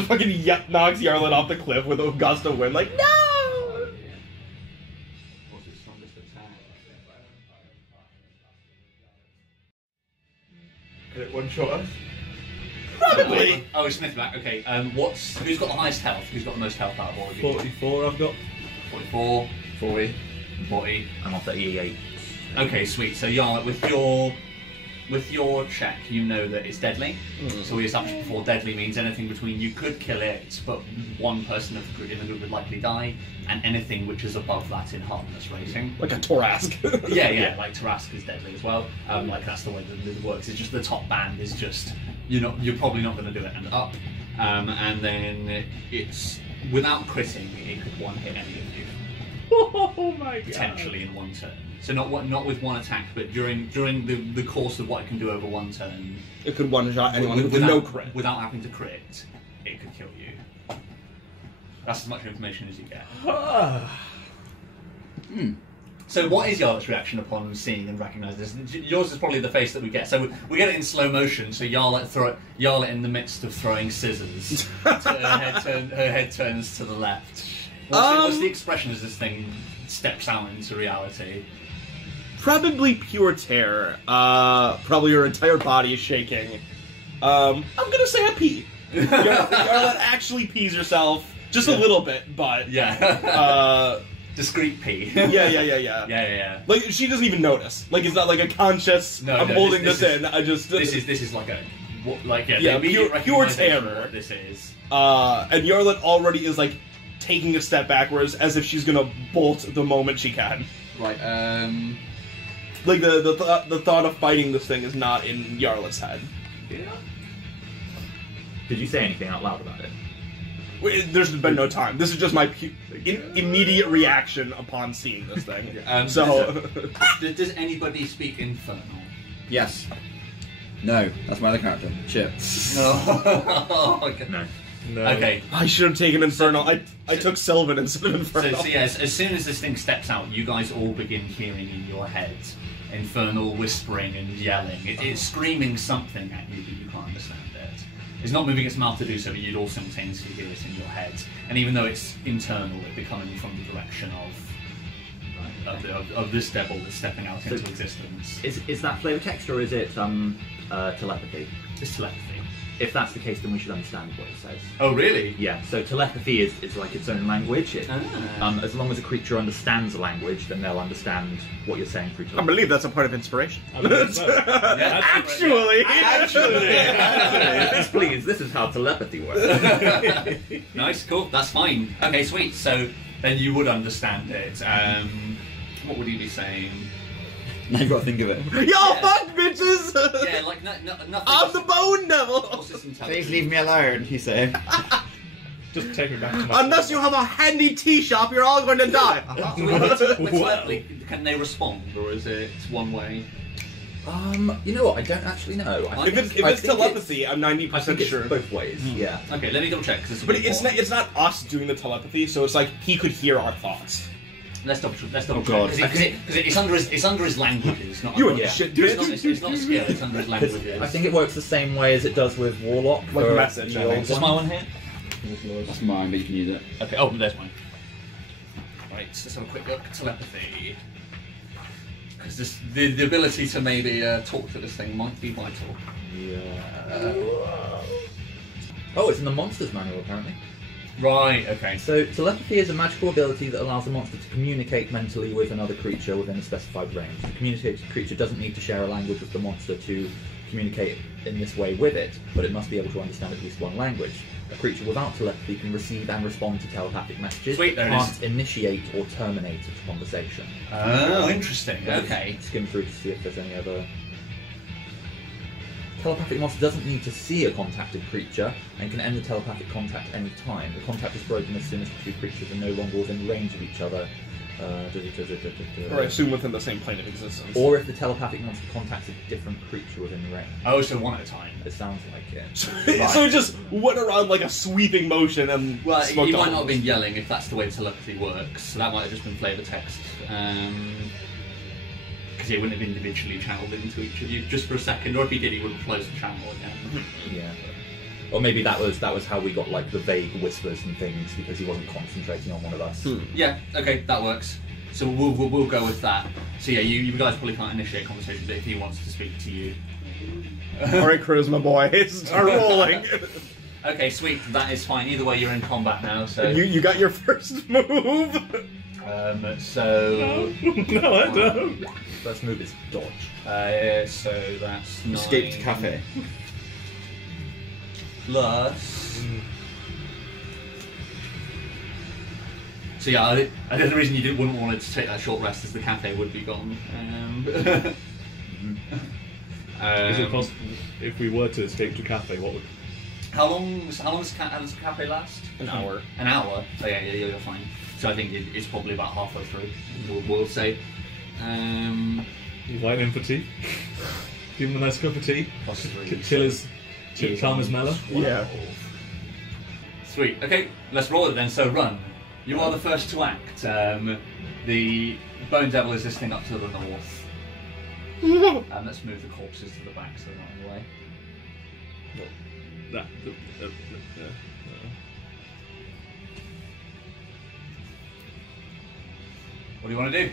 fucking knocks Yarlin off the cliff with a gust of wind, like, no! What's his strongest attack? Could it one-shot us? Probably! Oh, it's Smith back. Okay, who's got the highest health? Who's got the most health out of all of you? 44 I've got. 44, 40. 40. I'm off at E8. Okay, sweet. So yeah, with your check, you know that it's deadly. So we established before, deadly means anything between you could kill it, but one person of the group in the group would likely die, and anything which is above that in hardness rating. Like a Torask. Yeah, like Tarask is deadly as well. Like that's the way that it works. It's just the top band is just you're probably not going to do it and up, and then it's without critting, it could one hit any of you. Oh my god. Potentially in one turn. So not with one attack, but during the course of what it can do over one turn. It could one-shot anyone with no crit. Without having to crit, it could kill you. That's as much information as you get. So what is Yarlet's reaction upon seeing and recognising this? Yours is probably the face that we get. So we get it in slow motion, so Yarlet in the midst of throwing scissors. Her head turns to the left. What's the expression as this thing steps out into reality? Probably pure terror. Probably her entire body is shaking. I'm gonna say a pee. Yarlet actually pees herself. Just a little bit, but... Yeah. Discreet pee. Yeah. Yeah. Like, she doesn't even notice. Like, it's not like a conscious, I'm holding this in, I just... This is like a... Yeah, pure terror. What this is. And Yarlet already is, like, taking a step backwards as if she's gonna bolt the moment she can. Right, Like, the thought of fighting this thing is not in Yarlet's head. Yeah. Did you say anything out loud about it? There's been no time. This is just my immediate reaction upon seeing this thing. Does anybody speak Infernal? Yes. No, that's my other character. Shit. No. Okay. No. Okay. I should have taken Infernal. I took Sylvan instead of Infernal. So yeah, as soon as this thing steps out, you guys all begin hearing in your heads infernal whispering and yelling. It's screaming something at you, but you can't understand it. It's not moving its mouth to do so, but you'd all simultaneously hear it in your head. And even though it's internal, it'd be coming from the direction of this devil that's stepping out into existence. Is that flavor text or is it telepathy? It's telepathy. If that's the case, then we should understand what it says. Oh, really? Yeah, so telepathy is like its own language. Ah. As long as a creature understands a language, then they'll understand what you're saying through I telepathy. believe that's a part of inspiration. I believe so. Actually! Yes, please, this is how telepathy works. Nice, cool, that's fine. Okay, sweet. So then you would understand it. What would you be saying? Now you've got to think of it. Y'all fuck, bitches! Yeah, like nothing. I'm the bone devil! Please leave me alone, he said. Just take me back to my... Unless you have a handy tea shop, you're all going to die. With telepathy, can they respond, or is it one way? You know what? I don't actually know. If it's telepathy, I'm I 90% think sure. it's both ways. Yeah. Okay, let me double check. But it's not us doing the telepathy, so it's like he could hear our thoughts. Let's double Oh, God. check because it's under his languages. Not You under, are shit, it's bitch. not a skill. It's under his languages. I think it works the same way as it does with Warlock. Like for message, the I old think. Is my one here? That's mine, but you can use it. Okay. Oh, there's mine. Right. Let's have a quick look. Telepathy. Because the ability to maybe talk to this thing might be vital. Yeah. Oh, it's in the monsters manual apparently. Right. Okay. So telepathy is a magical ability that allows the monster to communicate mentally with another creature within a specified range. The communicated creature doesn't need to share a language with the monster to communicate in this way with it, but it must be able to understand at least one language. A creature without telepathy can receive and respond to telepathic messages, Sweet, there it can't is. initiate or terminate a conversation. Oh, interesting. Okay. Skim through to see if there's any other... Telepathic monster doesn't need to see a contacted creature and can end the telepathic contact any time. The contact is broken as soon as the two creatures are no longer within range of each other. Or I assume within the same plane of existence. Or if the telepathic monster contacts a different creature within range. Oh, so one at a time. It sounds like it. So it just went around like a sweeping motion and Well, smoked you might all. not have been yelling if that's the way telepathy works. So that might have just been flavor text. Because he wouldn't have individually channeled into each of you just for a second, or if he did, he would have closed the channel again. Yeah. Or maybe that was how we got like the vague whispers and things because he wasn't concentrating on one of us. Yeah, okay, that works. So we'll go with that. So yeah, you guys probably can't initiate conversation, but if he wants to speak to you. Alright, charisma boy, start rolling. Okay, sweet, that is fine. Either way, you're in combat now, so... You got your first move. So... No, I don't. First move is dodge. So that's 9... Escape to cafe. Plus... So yeah, I think the reason you wouldn't want to take that short rest is the cafe would be gone. Is it possible if we were to escape to cafe? What would? How long does the cafe last? An hour. An hour. So yeah, you're fine. So I think it's probably about halfway through. We'll say. Invite him for tea. Give him a nice cup of tea. Calm his mellow. Yeah. Sweet. Okay, let's roll it then. So run. You are the first to act. The Bone Devil is this thing up to the north. Let's move the corpses to the back so they're not in the way. What do you want to do?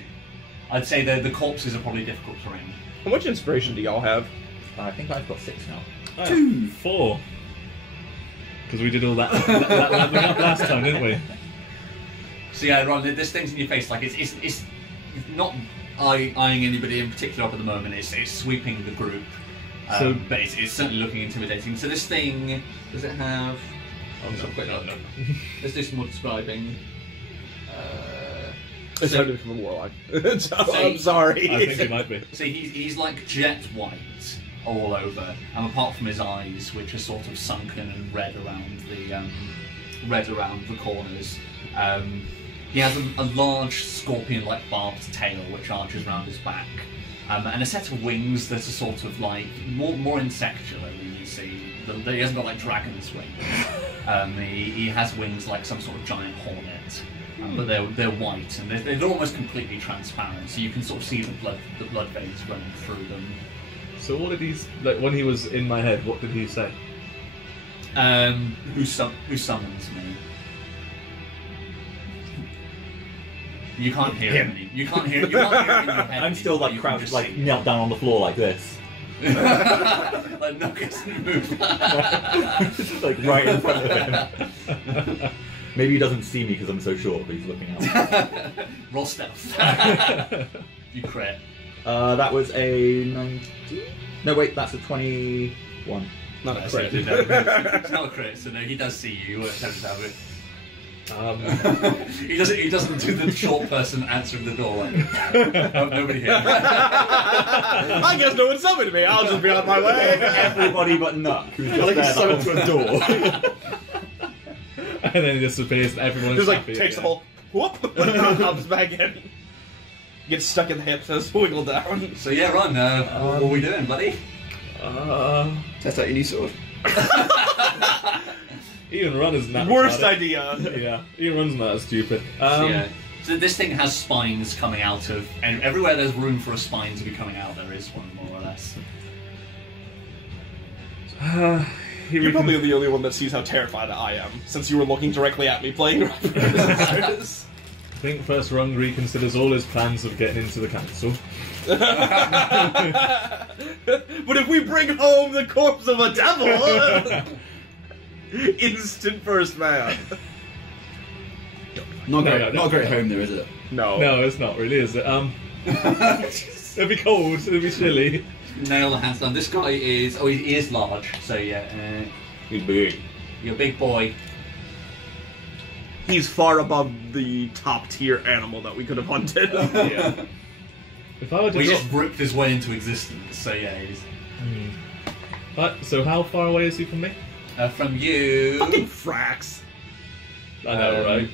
I'd say the corpses are probably difficult terrain. How much inspiration do y'all have? I think I've got 6 now. 2, 4. Because we did all that leveling up last time, didn't we? So yeah, Ron, this thing's in your face. Like it's not eyeing anybody in particular up at the moment. It's sweeping the group, but it's certainly looking intimidating. So this thing, does it have? No. Let's do some more describing. It's hard to become a warlock. I'm sorry. I think it might be. So he's like jet white all over, and apart from his eyes, which are sort of sunken and red around the corners. He has a large scorpion-like barbed tail which arches around his back, and a set of wings that are sort of like more insectual than you see. He hasn't got like dragon's wings. He has wings like some sort of giant hornet. but they're white and they're almost completely transparent, so you can sort of see the blood veins running through them. So what did he like when he was in my head? What did he say? Who summons me? You can't hear him. You can't hear him in your head. I'm still like crouched, like knelt down on the floor like this. Like Knuckles and move. Like right in front of him. Maybe he doesn't see me because I'm so short, but he's looking out. Roll stealth. You crit. That was a 19? No, wait, that's a 21. Not a So crit. it's not a crit, so no, he does see you. He doesn't do the short person answering the door like, oh, nobody here. I guess no one summoned me. I'll just be on my way. Everybody but Nuck, who's just there summoned to a door. And then he disappears and everyone is Just like happy takes the again. whole whoop, comes back in, gets stuck in the hips, and wiggle down. So yeah, Ron, what are we doing, buddy? Test out your new sword. Even Run isn't that Worst retarded. idea. Yeah, even Run's not that stupid. So this thing has spines coming out of, and everywhere there's room for a spine to be coming out, there is one more or less. You're probably the only one that sees how terrified I am, since you were looking directly at me playing Rapid. I think first Rung reconsiders all his plans of getting into the council. But if we bring home the corpse of a devil, instant first man. Not great. no. Not a great home there, is it? No. No, it's not really, is it? It'll be cold, it'll be chilly. Nail the hands down. This guy is, he is large, so yeah. He's big. You're a big boy. He's far above the top tier animal that we could have hunted. Yeah. If I were to He drop... just ripped his way into existence, so yeah, he's... So how far away is he from me? From you... Fucking frax. I know, right?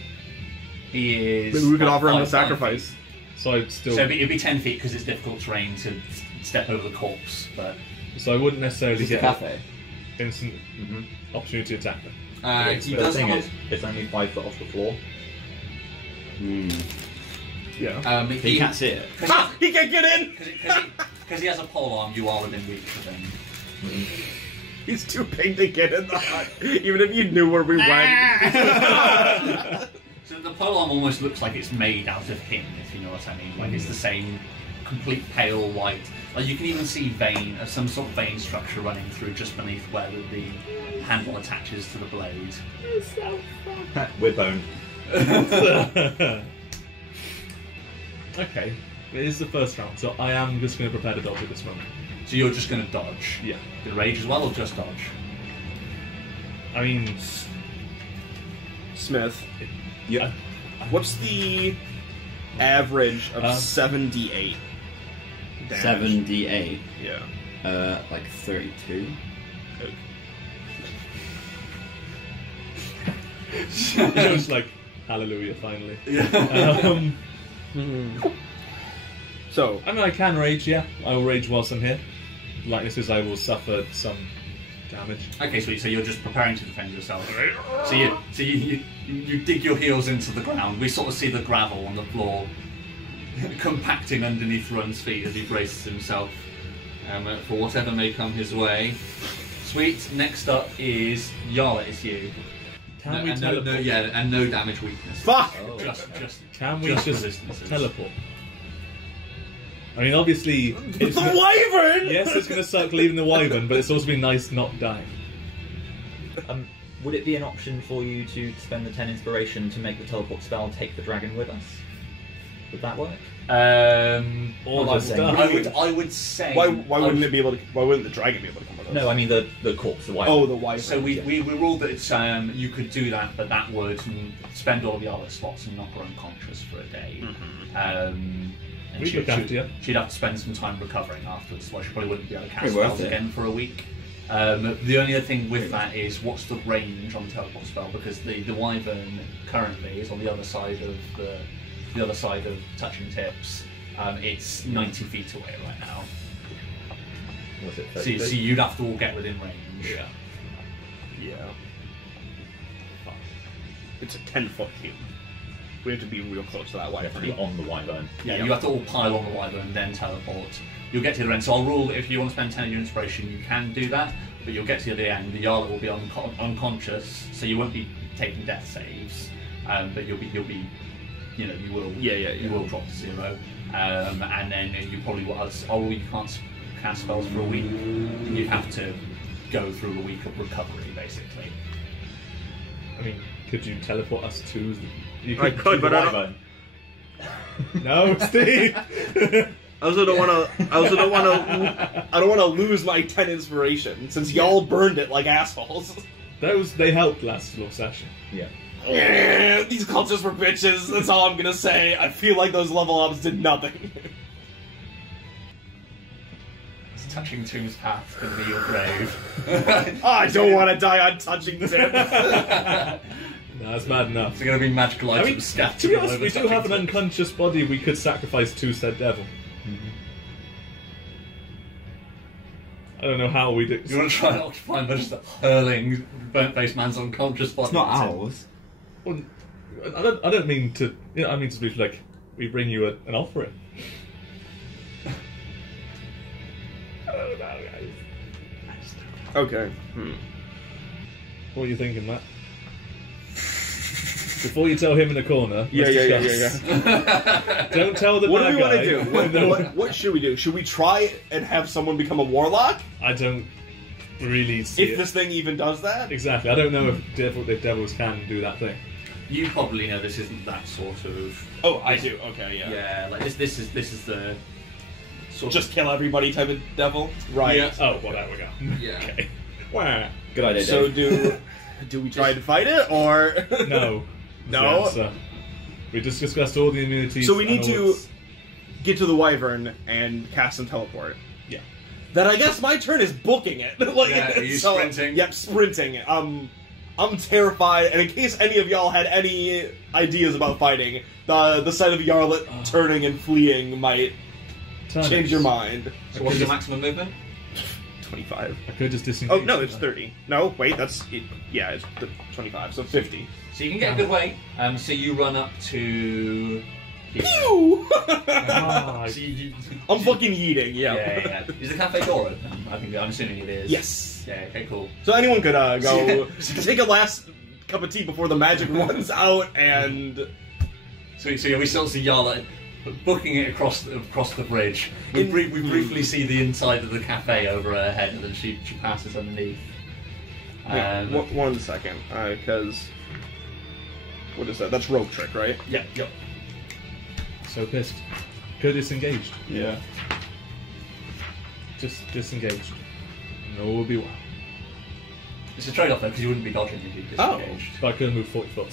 He is... Maybe we could offer him a 5 sacrifice. So I'd still... So it'd be 10 feet because it's difficult terrain to step over the corpse, but... So I wouldn't necessarily It's a get cafe. an instant opportunity to attack them. he But the does thing have... is, it's only 5 foot off the floor. Yeah. He can't see it. Ha! He can't get in! Because he has a pole arm, you are within reach of him. He's too big to get in the hut, even if you knew where we went. So the pole arm almost looks like it's made out of him, if you know what I mean. Like it's the same complete pale white. Like you can even see some sort of vein structure running through just beneath where the handle attaches to the blade. We're boned. Okay, it is the first round, so I am just going to prepare to dodge at this moment. So you're just going to dodge? Yeah. Gonna rage as well, or just dodge? I mean, Smith, Yeah. what's the average of 78 damage? 78. Yeah. Like 32. just like, hallelujah, finally. Yeah. So, I mean, I can rage, yeah. I will rage whilst I'm here. Lightness is I will suffer some damage. Okay, sweet. So you're just preparing to defend yourself. So you dig your heels into the ground. We sort of see the gravel on the floor compacting underneath Run's feet as he braces himself for whatever may come his way. Sweet. Next up is Yala. It's you. Can we and teleport? and no damage weakness. fuck! Just Can we just just resistances. teleport? I mean, obviously, The it's wyvern! yes, it's going to suck leaving the wyvern, but it's also been nice not dying. Would it be an option for you to spend the 10 inspiration to make the teleport spell take the dragon with us? Would that work? All I'm the saying, stuff. I would say. Why wouldn't it be able to? Why wouldn't the dragon be able to come with us? No, I mean the corpse, the wyvern. Oh, the wyvern. So we ruled that it's, you could do that, but that would spend all the other slots and knock her unconscious for a day. And We'd look after you. she'd have to spend some time recovering afterwards, so she probably wouldn't be able to cast Pretty worth spells it. again for a week. The only other thing with that is what's the range on the teleport spell, because the wyvern currently is on the other side of the other side of touching tips. It's 90 feet away right now. Was it So 30 feet? you'd have to all get within range. Yeah. Yeah. It's a 10-foot cube. we have to be real close to that We have to be wyvern. on the wyvern. Yeah, you have to all pile on the wyvern and then teleport. You'll get to the other end. So I'll rule if you want to spend 10 of your inspiration, you can do that, but you'll get to the other end. The Yarlet will be unconscious, so you won't be taking death saves, but you'll be, you know, you will drop to 0, and then you probably will. You can't cast spells for a week. You have to go through a week of recovery, basically. I mean, could you teleport us to? I could, but I don't. Wyvern? No, Steve. I also don't want to. I don't want to lose my 10 inspiration since y'all burned it like assholes. They helped last little session. Yeah. Yeah, these cultists were bitches. That's all I'm gonna say. I feel like those level ups did nothing. It's touching Tomb's path to be your grave. I don't want to die on touching tips. No, that's bad enough. It's going to be magical I items mean, scattered. to be all honest, over we do touching have an tips. unconscious body we could sacrifice to said devil. I don't know how we do. You want to try and occupy him by just hurling burnt-faced man's unconscious body? It's not at him? ours. Well, I don't mean to. You know, I mean to be like, we bring you an offering. I don't know, guys. Okay. What are you thinking, Matt? Before you tell him in the corner, Yeah. discuss. Don't tell the What do bad we want guy. to do? What should we do? Should we try and have someone become a warlock? I don't really see If it. this thing even does that? Exactly. I don't know if devils can do that thing. You probably know this isn't that sort of. Oh, I do. Okay, yeah. Yeah, like this is the sort Just kill everybody type of devil? Right. Yeah. Oh, well, there we go. Yeah. Okay. Wow. Good idea, So Dave. do we try to fight it, or... No. No? Is the answer. We just discussed all the immunities. So we need and all to its- get to the wyvern and cast some teleport. Yeah. Then I guess my turn is booking it. Like, Yeah, are you so- sprinting? Yep, sprinting. I'm terrified, and in case any of y'all had any ideas about fighting, the sight of Yarlet turning and fleeing might Turn change it. your mind. So what's your maximum movement? 25. I could just disengage. Oh, no, it's 30. No, wait, that's... Yeah, it's 25, so 50. So you can get a good way. So you run up to. Here. Pew! Ah, So you, I'm fucking yeeting, yeah. Is the cafe door open? I'm assuming it is. Yes. Yeah. Okay. Cool. So anyone could go take a last cup of tea before the magic runs out, and So yeah, we still see Yarla booking it across the bridge. We briefly see the inside of the cafe over her head, and then she passes underneath. one second, because what is that? That's rope trick, right? Yep. so pissed. Could disengaged. Yeah. Just disengaged. And all will be well. It's a trade-off though, because you wouldn't be dodging if you disengaged. But I could have moved 40 foot.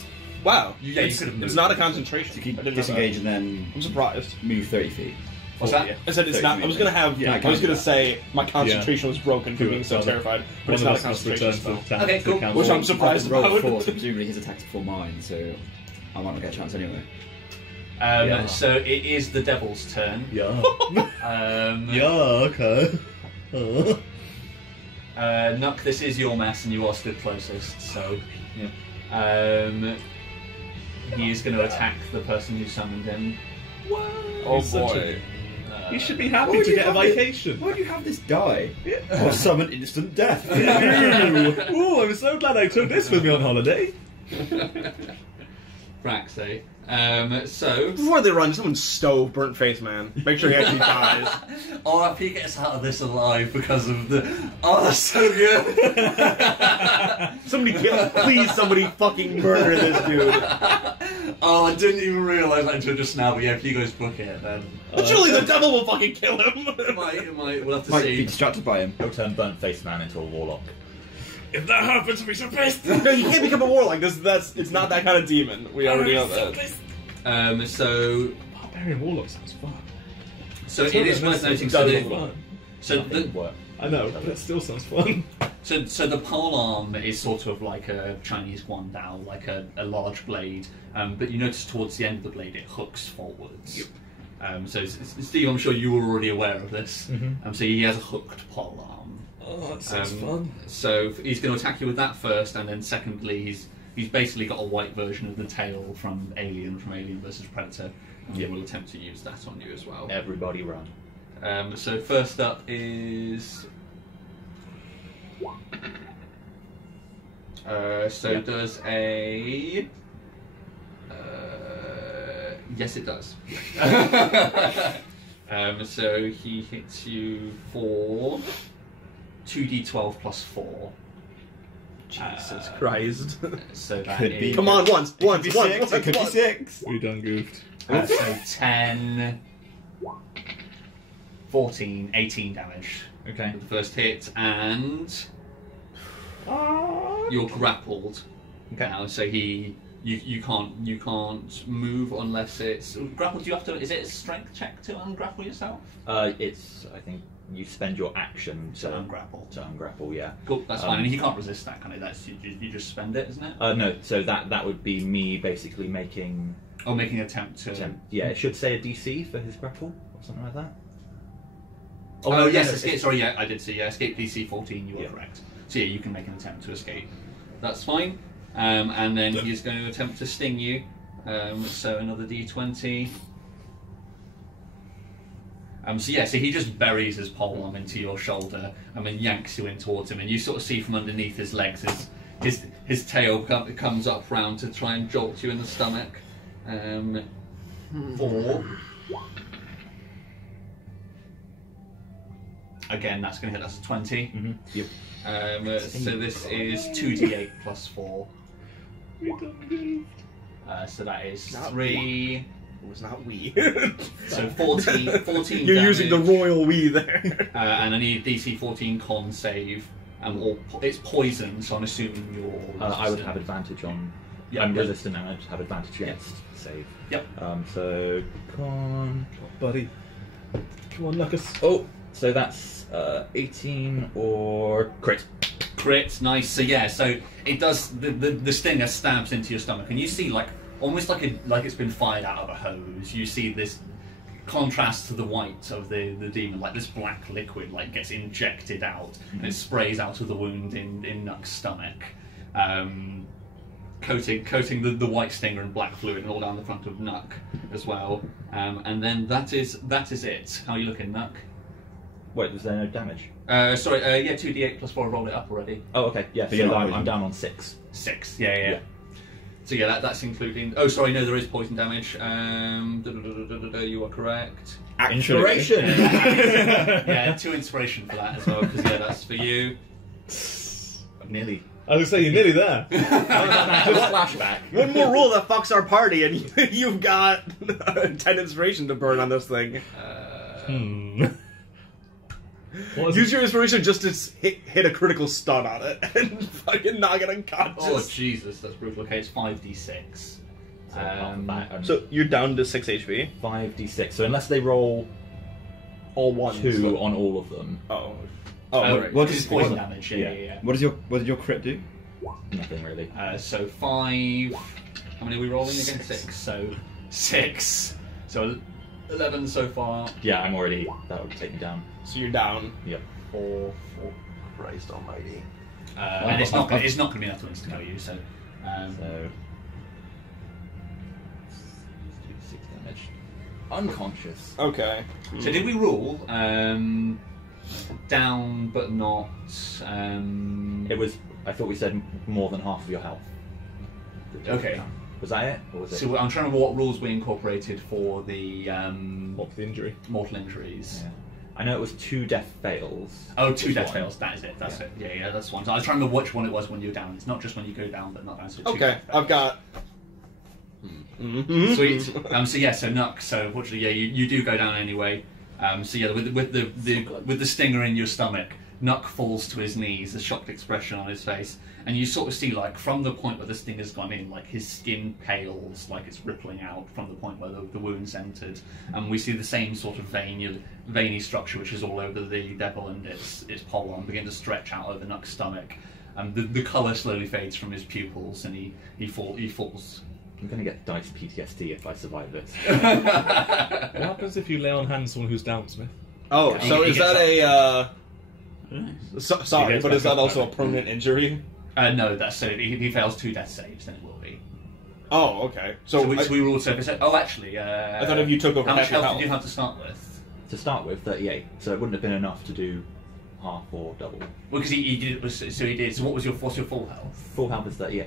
Wow. You it's, could have moved. it's not a concentration. To keep I didn't know disengaged that. and then I'm surprised. move 30 feet. What's that? I said it's 30 not. I feet, was gonna right? have. Yeah, I I can't was do gonna that. say my concentration was broken from Do being it, so so terrified, but One it's of not a us must concentration return to spell. the Okay, cool. council. Which I'm surprised Roll about. 4, so presumably his attack's before mine, so I might not get a chance anyway. Yeah. So it is the devil's turn. Yeah. Yeah. Okay. Nuck, this is your mess, and you are stood closest. So, he is going to attack the person who summoned him. Oh He's such boy. You should be Why happy would to you get a have it? vacation. Why do you have this die? Or summon instant death? Ooh, I'm so glad I took this with me on holiday. Braxy. So. Before they run, someone stove burnt face man. Make sure he actually dies. Oh, if he gets out of this alive because of the. Oh, that's so good! Somebody kill. Please, somebody fucking murder this dude. Oh, I didn't even realise that until just now, but yeah, if you guys book it, then. Surely the devil will fucking kill him. We'll have to Might be see. distracted by him. Go turn burnt face man into a warlock. If that happens, I'll be so pissed. No, you can't become a warlock. It's not that kind of demon. We already know that. So Barbarian warlock sounds fun. it is worth noting. So Doesn't the, work. so That the, didn't work. I know, but it still sounds fun. So the pole arm is sort of like a Chinese guandao, like a large blade. But you notice towards the end of the blade, it hooks forwards. So Steve, I'm sure you were already aware of this. So he has a hooked pole arm. Oh, that sounds fun. So he's going to attack you with that first, and then secondly, He's basically got a white version of the tail from Alien vs Predator, and he will attempt to use that on you as well. Everybody run. So first up is does a yes, it does. So he hits you for 2d12 plus 4. Jesus Christ. So that Could be. is, Come on, once. It could be 6. We done goofed. so 10, 14, 18 damage. Okay. The first hit, and you're grappled. Okay. Now, so you can't move unless it's grappled. Do you have to? Is it a strength check to ungrapple yourself? It's, I think, you spend your action To ungrapple. To ungrapple, yeah. Cool, that's fine. And he can't resist that, kind of. That's you just spend it, isn't it? No, so that would be me basically making... Or making an attempt to. Yeah, it should say a DC for his grapple, or something like that. Oh, yes, no, escape. Sorry, yeah, I did see. Yeah, escape DC 14. You are Yeah. correct. So yeah, you can make an attempt to escape. That's fine. And then he's going to attempt to sting you. So another D20. So he just buries his polearm into your shoulder and then yanks you in towards him, and you sort of see from underneath his legs his tail comes up round to try and jolt you in the stomach. 4. Again, that's going to hit. That's a 20. Mm-hmm. Yep. So this is 2d8 plus 4. So that is Not 3. It was not we. So 14 You're damage. using the royal we there. And I need DC 14 con save. Or it's poison, so I'm assuming you're. I would have advantage on... Yeah, I'm yeah. resistant and I'd have advantage against save. Yep. So, con... Buddy. Come on, Lucas. Oh, so that's 18 or crit. Crit, nice. So yeah, so it does. The stinger stabs into your stomach, and you see almost like it's been fired out of a hose. You see this contrast to the white of the demon, like this black liquid gets injected out and it sprays out of the wound in Nuck's stomach, coating the white stinger and black fluid all down the front of Nuck as well. And then that is it. How are you looking, Nuck? Wait, was there no damage? Sorry, 2d8 plus 4. I rolled it up already. Oh, okay, yeah, But you're so not I'm poisoned. down on 6. 6. Yeah. So yeah, that's including. Oh, sorry, no, there is poison damage. You are correct. Inspiration! Yeah, 2 inspiration for that as well, because yeah, that's for you. Nearly. I was going to say, you're nearly there. Flashback. One more rule that fucks our party, and you've got 10 inspiration to burn on this thing. What is Use it? your inspiration just to hit a critical stun on it and fucking knock it unconscious. Oh Jesus, that's brutal. Okay, it's 5d6. So you're down to 6 HP. 5d6. So unless they roll All ones. 2 on all of them, Oh. Right. what This is does- poison what- damage. Yeah. What did your crit do? nothing really. So 5. How many are we rolling again? 6. So 6. So 11 so far. Yeah, I'm already... That would take me down. So you're down. Yep. 4. Christ almighty. And it's not going to be enough to insta-kill you. So. So... 6 damage. Unconscious. Okay. So did we rule down but not? It was... I thought we said more than half of your health. Okay. Was that it? Or was it... So I'm trying to remember what rules we incorporated for the What's the injury? mortal injuries. Yeah. I know it was 2 death fails. Oh, 2 Was death one. fails. That is it. That's Yeah. it. Yeah, that's one. So I was trying to remember which one it was when you're down. It's not just when you go down, but not down. So 2 Okay, death fails. I've got. Sweet. So Nuck. So unfortunately, yeah, you do go down anyway. So yeah, with the stinger in your stomach, Nuck falls to his knees, a shocked expression on his face, and you sort of see from the point where the stinger's gone in, his skin pales, it's rippling out from the point where the wound's entered, and we see the same sort of veiny structure which is all over the devil and its polearm begin to stretch out over Nuck's stomach, and the colour slowly fades from his pupils, and he falls. I'm going to get dice PTSD if I survive this. What happens if you lay on hands someone who's down, Smith? Oh, Yeah, so he is gets that a? Sorry, He gets but is back that up, also a right? permanent injury? No, that's so. If he fails 2 death saves, then it will be. Oh, okay. So we rule surface. Oh, actually, I thought if you took over how much half your health did you health. have to start with? To start with, 38. So it wouldn't have been enough to do half or double. Well, because he did. So he did. So what's your full health? Full health is 38.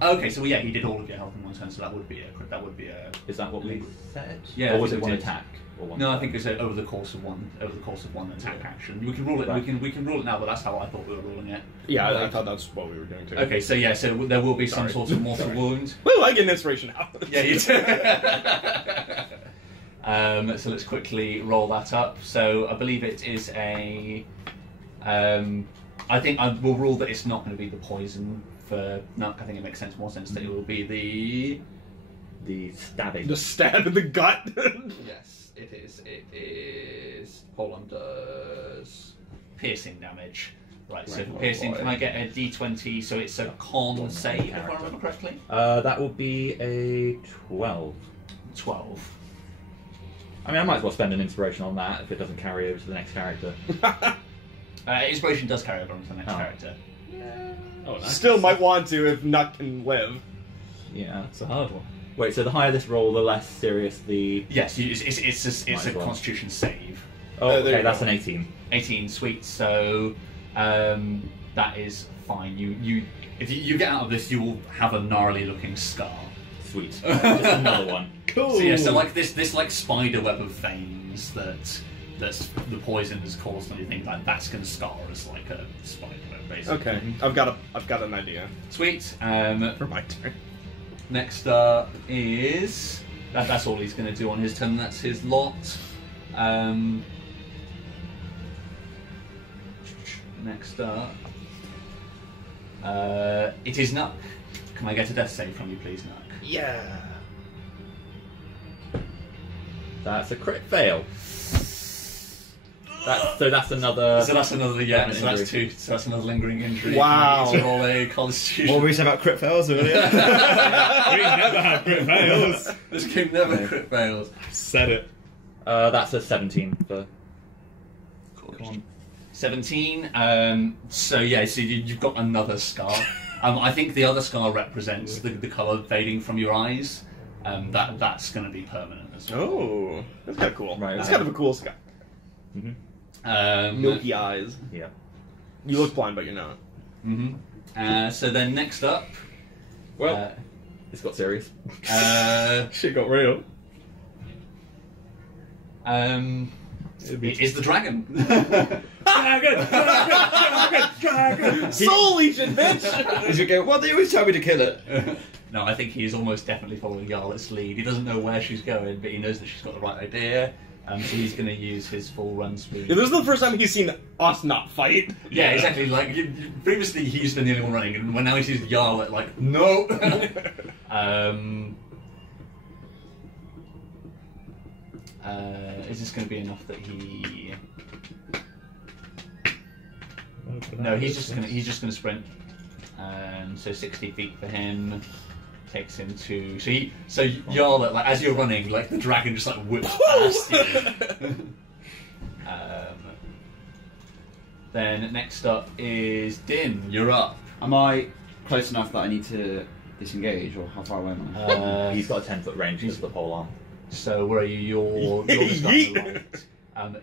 Okay, so yeah, he did all of your health in one turn. So that would be a. Is that what we said? Yeah, Or I was think it we one did. attack? Or one No, I turn? think it's over the course of one attack action. We can rule it. Right. We can rule it now, but that's how I thought we were ruling it. Yeah, I thought that's what we were doing too. Okay, so yeah, so there will be some Sorry. sort of mortal Sorry. wound. Woo, I get an inspiration now. Yeah, you do. So let's quickly roll that up. So I believe it is a. I think I will rule that it's not going to be the poison for. No, I think it makes more sense that it will be The stabbing. The stab in the gut. Yes, it is. It is. Poland does piercing damage. Right. So for piercing, can I get a D20? So it's a con save, if I remember correctly. That will be a 12. 12. I mean, I might as well spend an inspiration on that if it doesn't carry over to the next character. Inspiration does carry over onto the next character. Oh, nice. Still might want to if Nut can live. Yeah. It's a hard one. Wait, so the higher this roll, the less serious the... Yes, it's Might a as well. Constitution save. Oh, there okay, you that's go. an 18. 18, sweet. So that is fine. If you get out of this, you will have a gnarly looking scar. Sweet. Just another one. Cool. So yeah, so like this like spider web of veins that's the poison has caused, and you think like that's going to scar as like a spider web, basically. Okay, I've got an idea Sweet. for my turn. Next up is that's all he's going to do on his turn. That's his lot. Next up, it is Nuck. Can I get a death save from you, please, Nuck? Yeah. That's a crit fail. That's another... So that's another permanent So that's injury. two. So that's another lingering injury. Wow. You need to roll a Constitution. What were we saying about crit fails earlier? We never have crit fails. This game never crit fails. Said it. That's a 17 for... Come on. 17. So yeah, so you've got another scar. I think the other scar represents the colour fading from your eyes. That's going to be permanent as well. Oh, that's kind of cool. Right, That's okay. kind of a cool sky. Milky eyes. Yeah. You look blind, but you're not. So then next up, Well, it's got serious. Shit got real. it is the dragon. Soul Legion, bitch! He's gonna go, well, they always tell me to kill it. No, I think he's almost definitely following Yarlet's lead. He doesn't know where she's going, but he knows that she's got the right idea. So he's going to use his full run speed. Yeah, this is the first time he's seen us not fight. Yeah, exactly. Like previously, he used to be the only one running, and when now he sees Yarlet, like no. Is this going to be enough that he? No, he's just gonna sprint. So 60 feet for him takes him to. So Yarlet, like as you're running, like the dragon just like whips past you. Then next up is Din. You're up. Am I close enough that I need to disengage, or how far away am I? He's got a 10-foot range because of the pole arm. So where are you? You're just on the right.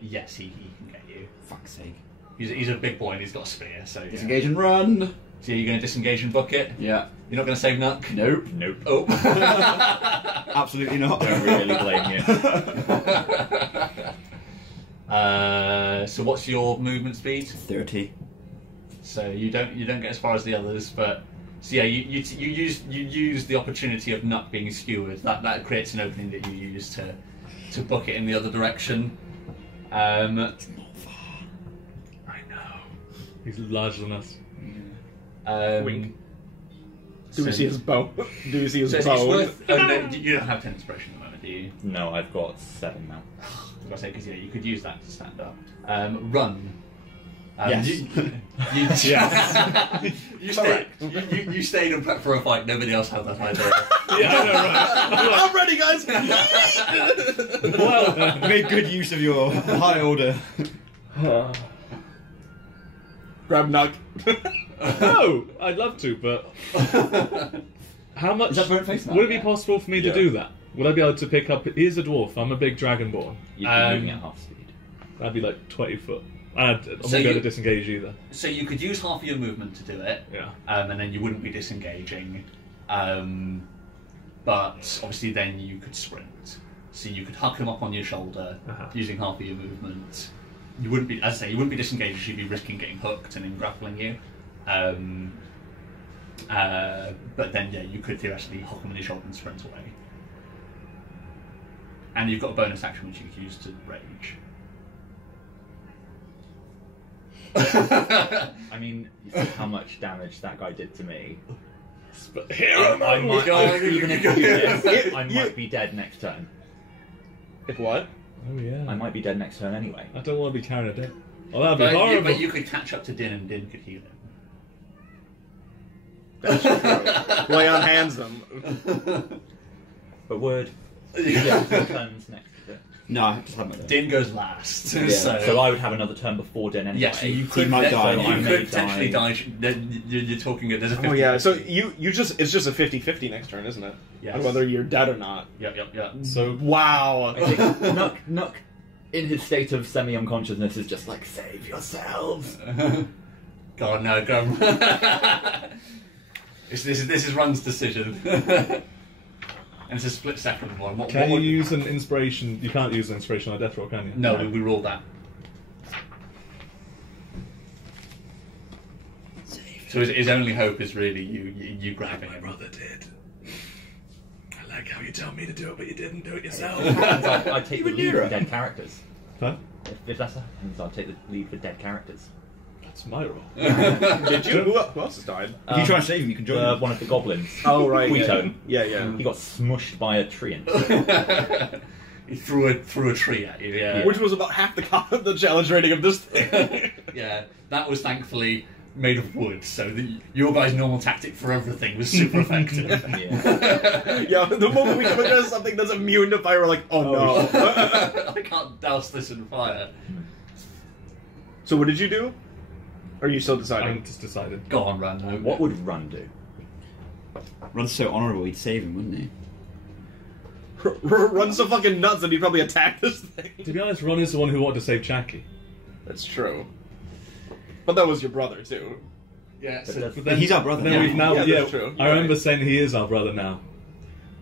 Yes, he can get you. Fuck's sake. He's a big boy and he's got a spear. So yeah. Disengage and run! So you're going to disengage and book it. Yeah. You're not going to save Nuck. Nope. Nope. Oh. Absolutely not. Don't really blame you. So what's your movement speed? 30. So you don't get as far as the others, but so yeah, you use the opportunity of Nuck being skewered. That creates an opening that you use to book it in the other direction. I know. He's larger than us. Wink. Do we see his bow? Do we see his So it's bow? worth. Oh, no, you don't have 10 inspiration at the moment, do you? No, I've got 7 now. I say because you could use that to stand up. Run. Yes. You stayed and prepped for a fight. Nobody else had that idea. Yeah, I know, right? I'm ready, guys! Well, make good use of your high order. Grab Nuck. No, I'd love to, but how much Is that burnt face now? would it be possible for me to do that? Would I be able to pick up? He's a dwarf. I'm a big dragonborn. You'd be moving at half speed. That'd be like 20 foot. I wouldn't So be able you- to disengage either. So you could use half of your movement to do it, Yeah. and then you wouldn't be disengaging. But obviously, then you could sprint. So you could huck him up on your shoulder using half of your movement. You wouldn't be, as I say, you wouldn't be disengaged. You'd be risking getting hooked and him grappling you. But then, yeah, you could theoretically huck him on your shoulder and sprint away. And you've got a bonus action which you could use to rage. I mean, you see how much damage that guy did to me. But hero I might, even if you do this, I might be dead next turn. If what? Oh yeah. I might be dead next turn anyway. I don't want to be carrying a dead. Oh, that'd be But horrible. you could catch up to Din and Din could heal him. That's true. Lay on hands them. But word. Yeah, who turns next? Is it? No, I just had my turn. Din goes last. Yeah. So I would have another turn before Den anyway. Yes, you So could you might die. You I could may potentially die. You're talking. There's a 50. Oh yeah, so you just it's just a 50-50 next turn, isn't it? Yes. On whether you're dead or not. Yep. So Wow. I think Nuck, in his state of semi-unconsciousness, is just like, save yourselves. God no, go. This is Run's decision. And it's a split second one. What can you would- use an inspiration? You can't use an inspiration on a death roll, can you? No, we rolled that. So his only hope is really you grabbing him. brother did. I like how you tell me to do it, but you didn't do it yourself. I'd take the lead for dead characters. Huh? If that's what happens, I'll take the lead for dead characters. That's my role. Did you? Who else has died? If you try and save him, you can join him. One of the goblins. Oh right. Quito. Yeah. He got smushed by a tree. And He threw a tree at you. Yeah. Which was about half the challenge rating of this thing. Yeah. That was thankfully made of wood, so your guys' normal tactic for everything was super effective. yeah. Yeah, the moment we come across something that's immune to fire, we're like, oh no. I can't douse this in fire. So what did you do? Or are you still I'm deciding? just decided. Go on, Ran. No. What would Run do? Run's so honourable, he'd save him, wouldn't he? Run's so fucking nuts that he'd probably attack this thing. To be honest, Ron is the one who wanted to save Jackie. That's true. But that was your brother too. Yeah. But then, He's our brother Then now. we've now, Yeah, that's true. I remember saying he is our brother now.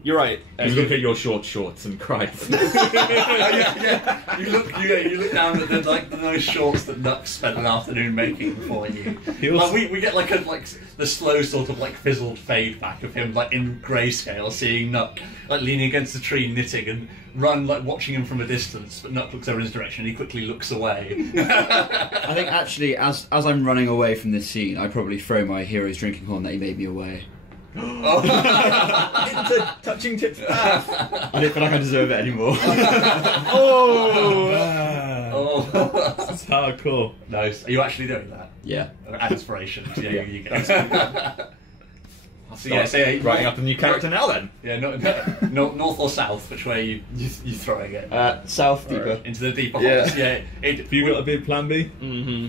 You're right. You look at your short shorts and cry. yeah. You look down at the nice shorts that Nuck spent an afternoon making for you. He also- we get the slow sort of fizzled fade back of him in grayscale, seeing Nuck leaning against the tree knitting and Run watching him from a distance, but Nuck looks over in his direction and he quickly looks away. I think actually, as I'm running away from this scene, I probably throw my hero's drinking horn that he made me away. Into touching tips path. I don't feel like I deserve it anymore. Oh! Oh, That's hardcore. nice. Are you actually doing that? Yeah. At inspiration. Yeah, Yeah. you get it. So yeah, Writing up a new character now then. Yeah, north or south? Which way you throwing it? South deeper. Into the deeper Yeah. holes. Yeah. Have you got a big plan B? Mm-hmm.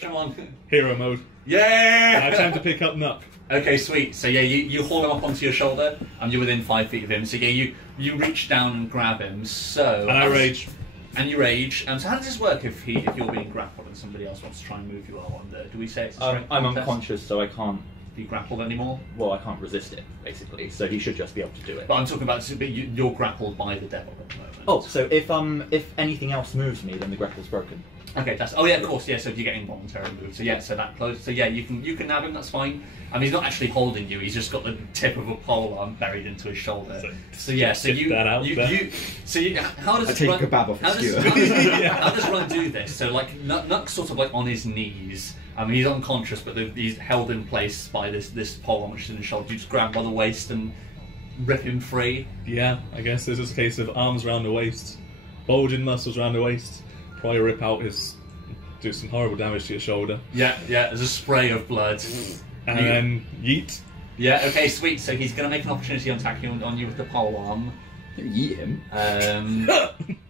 Come on. Hero mode. Yeah. Time to pick up Nuck. Okay, sweet. So yeah, you haul him up onto your shoulder, and you're within 5 feet of him. So yeah, you reach down and grab him. So And I rage. And you rage. So how does this work if you're being grappled and somebody else wants to try and move you out on the? Do we say it's a strength I'm contest? unconscious, so I can't. Be grappled anymore? Well, I can't resist it, basically. So he should just be able to do it. But I'm talking about you're grappled by the devil at the moment. Oh, so if anything else moves me, then the grapple's broken. Okay, that's of course, yeah. So if you get involuntary move, so yeah, so that close. So yeah, you can nab him. That's fine. I mean, he's not actually holding you. He's just got the tip of a pole arm buried into his shoulder. So yeah, so Get that out there. how does I take Run, a kebab off how his does, skewer. how does Run do this? So Nuck's sort of on his knees. I mean, he's unconscious, but he's held in place by this pole arm which is in his shoulder. You just grab him by the waist and rip him free. Yeah, I guess there's this case of arms around the waist, bulging muscles around the waist. Probably rip out do some horrible damage to your shoulder, Yeah. There's a spray of blood. and then yeet. Yeah. Okay. Sweet. So he's going to make an opportunity on attacking on you with the pole arm. Yeet him.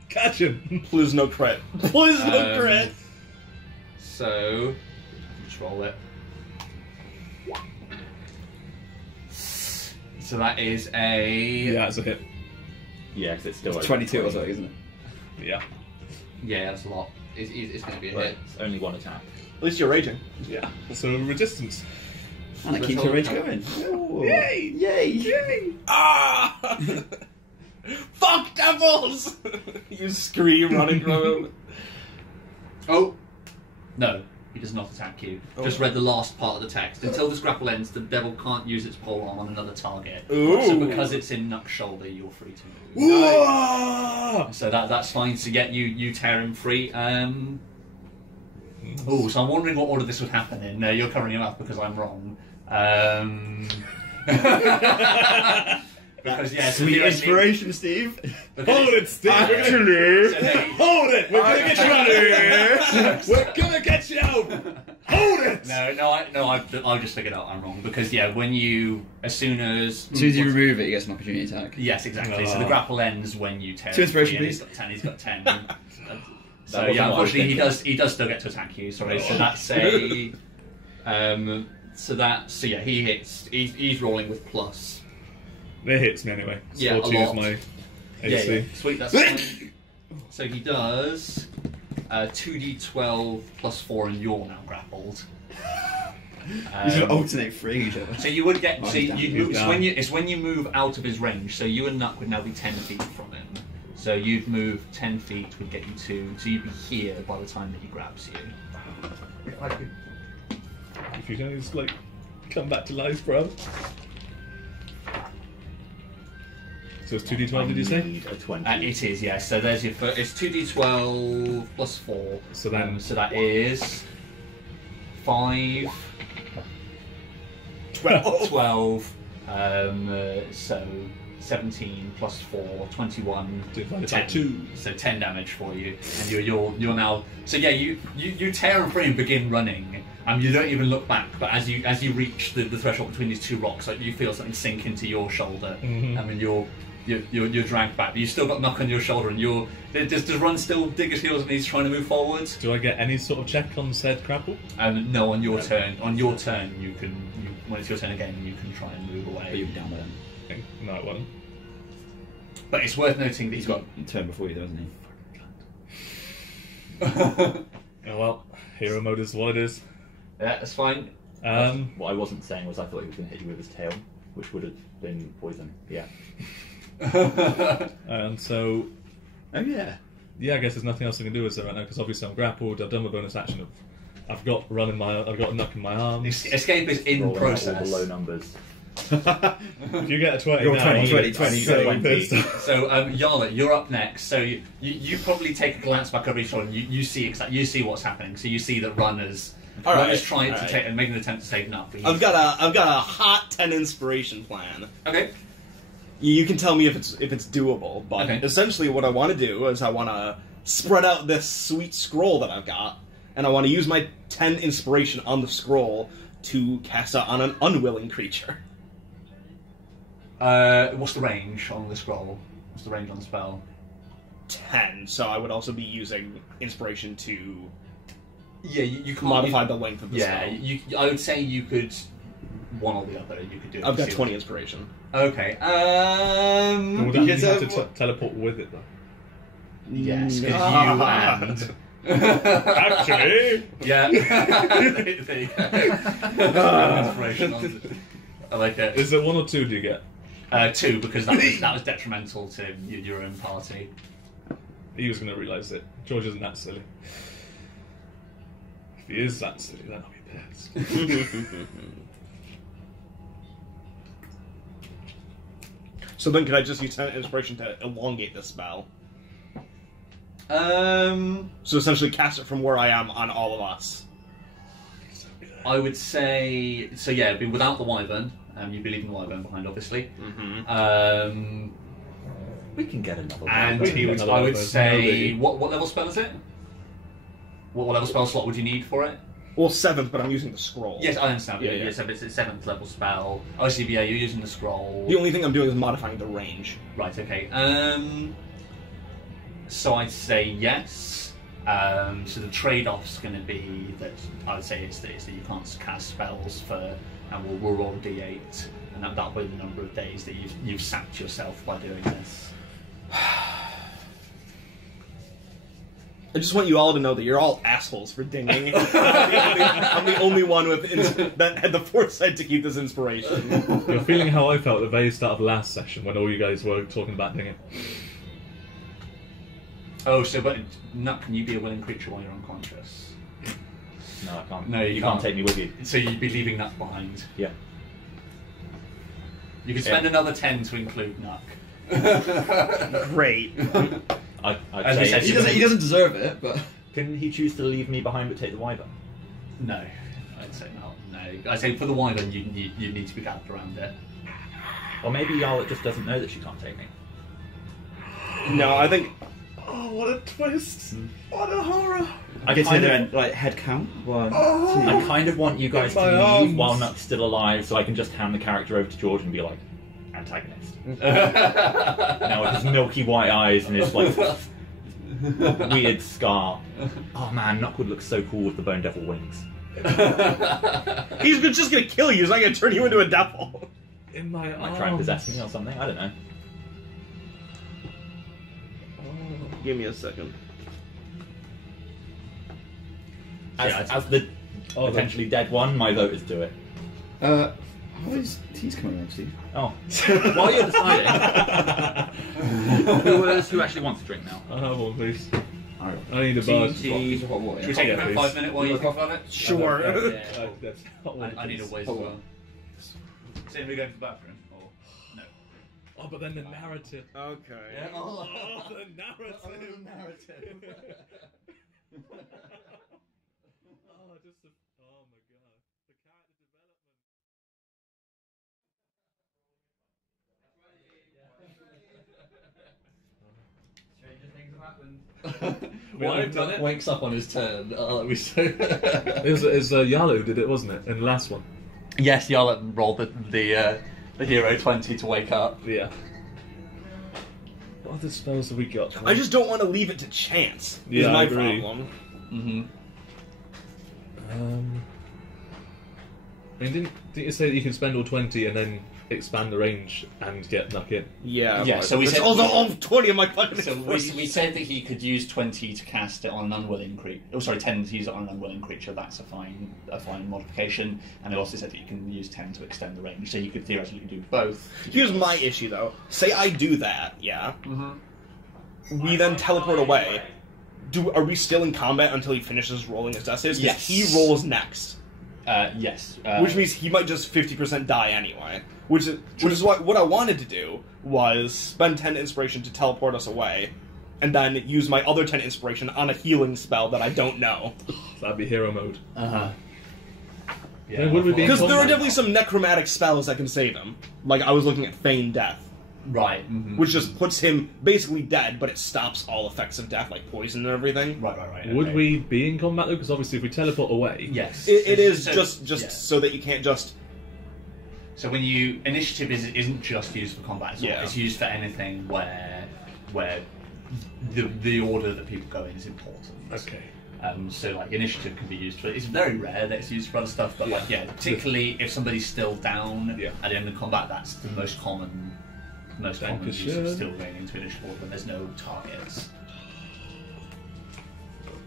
Catch him. Please no crit. Please no crit. So, just roll it. So that is a... Yeah, it's a hit. Yeah, 'cause it's still It's over 22 or 20. so, isn't it? Yeah. Yeah, that's a lot. It's going to be a But hit. it's only one attack. At least you're raging. Yeah. So resistance. And it keeps your rage going. Ooh. Yay! Yay! Yay! Ah! Fuck devils! You scream running from him. Oh! No, he does not attack you. Oh. Just read the last part of the text. Until this grapple ends, the devil can't use its polearm on another target. Ooh. So because it's in Nuck's shoulder, you're free to move. Nice. So that's fine to get you tear him free. Oh, so I'm wondering what order this would happen in. No, you're covering him up because I'm wrong. Because yeah, so Sweet theoretically- inspiration, Steve. because Hold it's- it, Steve! Actually, so no, Hold it! We're gonna get you out of here! We're gonna get you out! Hold it! I just figured out I'm wrong because yeah, when you as soon as you remove it, you get an opportunity attack. yes, exactly. So the grapple ends when you tear. Two inspiration, free, and please. He's got 10. So wasn't yeah, what I was unfortunately thinking. he does still get to attack you. Sorry, so that's a so yeah, he hits. He's rolling with plus. It hits me anyway. Yeah, a 42 is lot. my Yeah, AC. yeah, sweet. That's fine. So he does 2d12 plus 4, and you're now grappled. He's gonna alternate freeing each other. So you would get. Oh, So he's down. it's when you move out of his range. So you and Nuck would now be 10 feet from him. So you'd move 10 feet would get you to. So you'd be here by the time that he grabs you. If you can just, like, come back to life, bro. So it's 2d12, did you say? Need a 20. It is, yeah. So there's your first. It's 2d12 plus 4. So then- so that is 5, 12. So 17 plus 4, 21. Divided by 10. 2. So 10 damage for you, and you're now. So yeah, you tear him free and begin running. You don't even look back, but as you reach the threshold between these two rocks, like you feel something sink into your shoulder. Mhm. I mean, you're dragged back, but you still got Knock on your shoulder, and does Run still dig his heels and he's trying to move forward? Do I get any sort of check on said grapple? No, on your turn. On your turn, you can. When it's your turn again, you can try and move But away. you'll be down by then. Okay, no, it won't. But it's worth noting that He's got a turn before you, though, hasn't he? Oh well, hero mode is what it is. Yeah, that's fine. What I wasn't saying was I thought he was going to hit you with his tail, which would have been poison. Yeah. And so, Oh yeah. yeah, I guess there's nothing else I can do with it right now because obviously I'm grappled. I've done my bonus action. I've got I've got a Nuck in my arms. Escape is in Rolling out all process. the low numbers. If you get a 20 You're now, 20, I'm 20, gonna be 20, so 20. pissed off. So, Yarla, you're up next. So you probably take a glance back over your shoulder. And you see what's happening. So you see that Runner's trying to take and making an attempt to save Nuck. I've got a hot 10 inspiration plan. Okay. You can tell me if it's doable, but Okay. essentially what I want to do is I want to spread out this sweet scroll that I've got, and I want to use my 10 inspiration on the scroll to cast it on an unwilling creature. What's the range on the scroll? What's the range on the spell? 10, so I would also be using inspiration to Yeah, you can't modify the length of the Yeah, spell. I would say you could one or the other. You could do it. I've got See 20 inspiration. Okay. Would that You mean you get have to teleport with it though? Yes, because Ah. you and. Actually, Yeah. There you go. Inspiration on it. I like it. is it 1 or 2? Do you get? 2, because that was detrimental to your own party. He was going to realise it. George isn't that silly. If he is that silly, then I'll be pissed. So then could I just use 10 inspiration to elongate the spell? So essentially cast it from where I am on all of us. I would say so. Yeah, it'd be without the wyvern. You'd be leaving the wyvern behind, obviously. Mm-hmm. We can get another one. And We can he get would, another I one would of those. say, what level spell is it? What level spell slot would you need for it? Well, 7th, but I'm using the scroll. Yes, I understand. Yeah, yeah. So it's a 7th level spell. Obviously, yeah, you're using the scroll. The only thing I'm doing is modifying the range. Right. Okay. So I'd say yes. So the trade-off's going to be that I would say is that you can't cast spells for, and we'll roll a d8, and that'll be the number of days that you've sacked yourself by doing this. I just want you all to know that you're all assholes for dinging. I'm the only one that had the foresight to keep this inspiration. You're feeling how I felt at the very start of last session when all you guys were talking about dinging. Oh, so but Nuck, can you be a willing creature while you're unconscious? No, I can't. No, you can't can't. take me with you. So you'd be leaving Nuck behind. Yeah. You could spend another 10 to include Nuck. Great. I'd say He doesn't deserve it, but can he choose to leave me behind but take the wyvern? No, I'd say not. No, I'd say for the wyvern, you need to be gathered around it. Or maybe Yarlet just doesn't know that she can't take me. No, I think... Oh, what a twist! What a horror! okay, so then like head count 1, 2. I kind of want you guys to My leave arms. while Nuck's still alive, so I can just hand the character over to George and be like, antagonist. Now with his milky white eyes and his like weird scar. Oh man, Nuck would look so cool with the Bone Devil wings. He's just gonna kill you, he's not gonna turn you into a devil. In my Might try and possess me or something, I don't know. Give me a second. As the potentially dead one, my vote is do it. How is tea's coming around, Steve? Oh. While you're deciding, who actually wants to drink now? I'll have one, please. Alright. I need a bar. Tea, Should we Yeah, take about please. 5 minutes while you think about it? Sure. That's hot one, I need a please. whiz as well. Is anybody going to the bathroom? Or no? Oh, but then the narrative. Okay. Oh, the narrative. Oh, just the. Oh my god. The character development. Well, I've done it. wakes up on his turn. We say. It was Yalo who did it, wasn't it? In the last one. Yes, Yarlet rolled the hero 20 to wake up. Yeah. What other spells have we got? I just don't want to leave it to chance. Yeah, is my I agree. problem. Mm-hmm. I mean, didn't you say that you can spend all 20 and then expand the range and get Nuck in? Yeah. Yeah, so we it's said- also all 20 of my fucking So we said that he could use 20 to cast it on an unwilling creature. Oh, sorry, 10 to use it on an unwilling creature. That's a fine modification. And I also said that you can use 10 to extend the range. So you could theoretically do both. Here's my issue, though. Say I do that, yeah? Mm-hmm. We then teleport away. Are we still in combat until he finishes rolling his death saves? 'Cause Yes. he rolls next. Yes. Which means he might just 50% die anyway. Which is what I wanted to do, was spend 10 inspiration to teleport us away, and then use my other 10 inspiration on a healing spell that I don't know. That'd be hero mode. Uh-huh. Then would we be in Because there are combat? definitely some necromantic spells that can save him. Like, I was looking at Feign Death, Right. Mm-hmm. which just puts him basically dead, but it stops all effects of death, like poison and everything. Right. Would okay. we be in combat though? Because obviously, if we teleport away, Yes. It is So- just yeah. so that you can't just... So when you initiative isn't just used for combat. As well. Yeah. It's used for anything where the order that people go in is important. okay. So like initiative can be used for. It's very rare that it's used for other stuff, but like particularly if somebody's still down at the end of combat, that's the most common use of Dankeschön. still going into initiative order when there's no targets.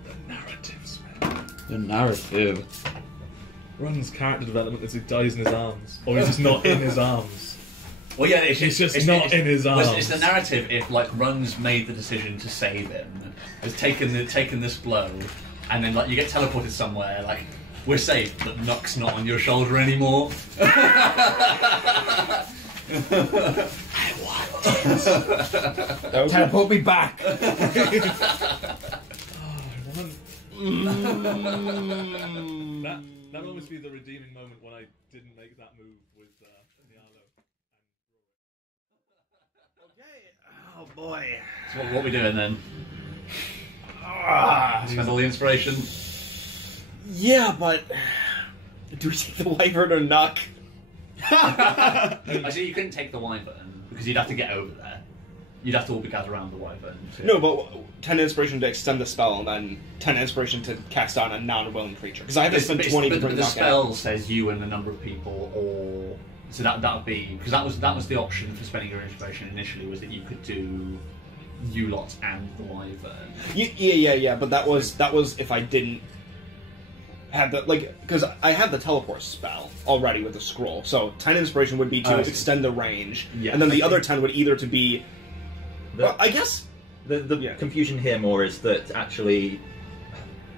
The narratives, man. The narrative. Run's character development is he dies in his arms, or he's just not in his arms. Well, yeah, He's just not in his arms. It's the narrative. If like Run's made the decision to save him, has taken this blow, and then like you get teleported somewhere, like we're safe, but Nuck's not on your shoulder anymore. Teleport me back! That will always be the redeeming moment when I didn't make that move with Nialo. Okay. Oh, boy. So what are we doing then? Spend all the inspiration. Yeah, but... Do we take the wyvern or Nuck? I see you couldn't take the wyvern because you'd have to get over there. You'd have to all be gathered around the wyvern. No, but 10 inspiration to extend the spell, and then 10 inspiration to cast on a non-willing creature. Because I have to spend 20 to bring the knock spell out. says you and a number of people, or so that would be because that was the option for spending your inspiration initially, was that you could do you lot and the wyvern. Yeah. But that was if I didn't have the because I have the teleport spell already with the scroll. So 10 inspiration would be to extend the range, and then the other 10 would either to be. Well, I guess the confusion here more is that actually,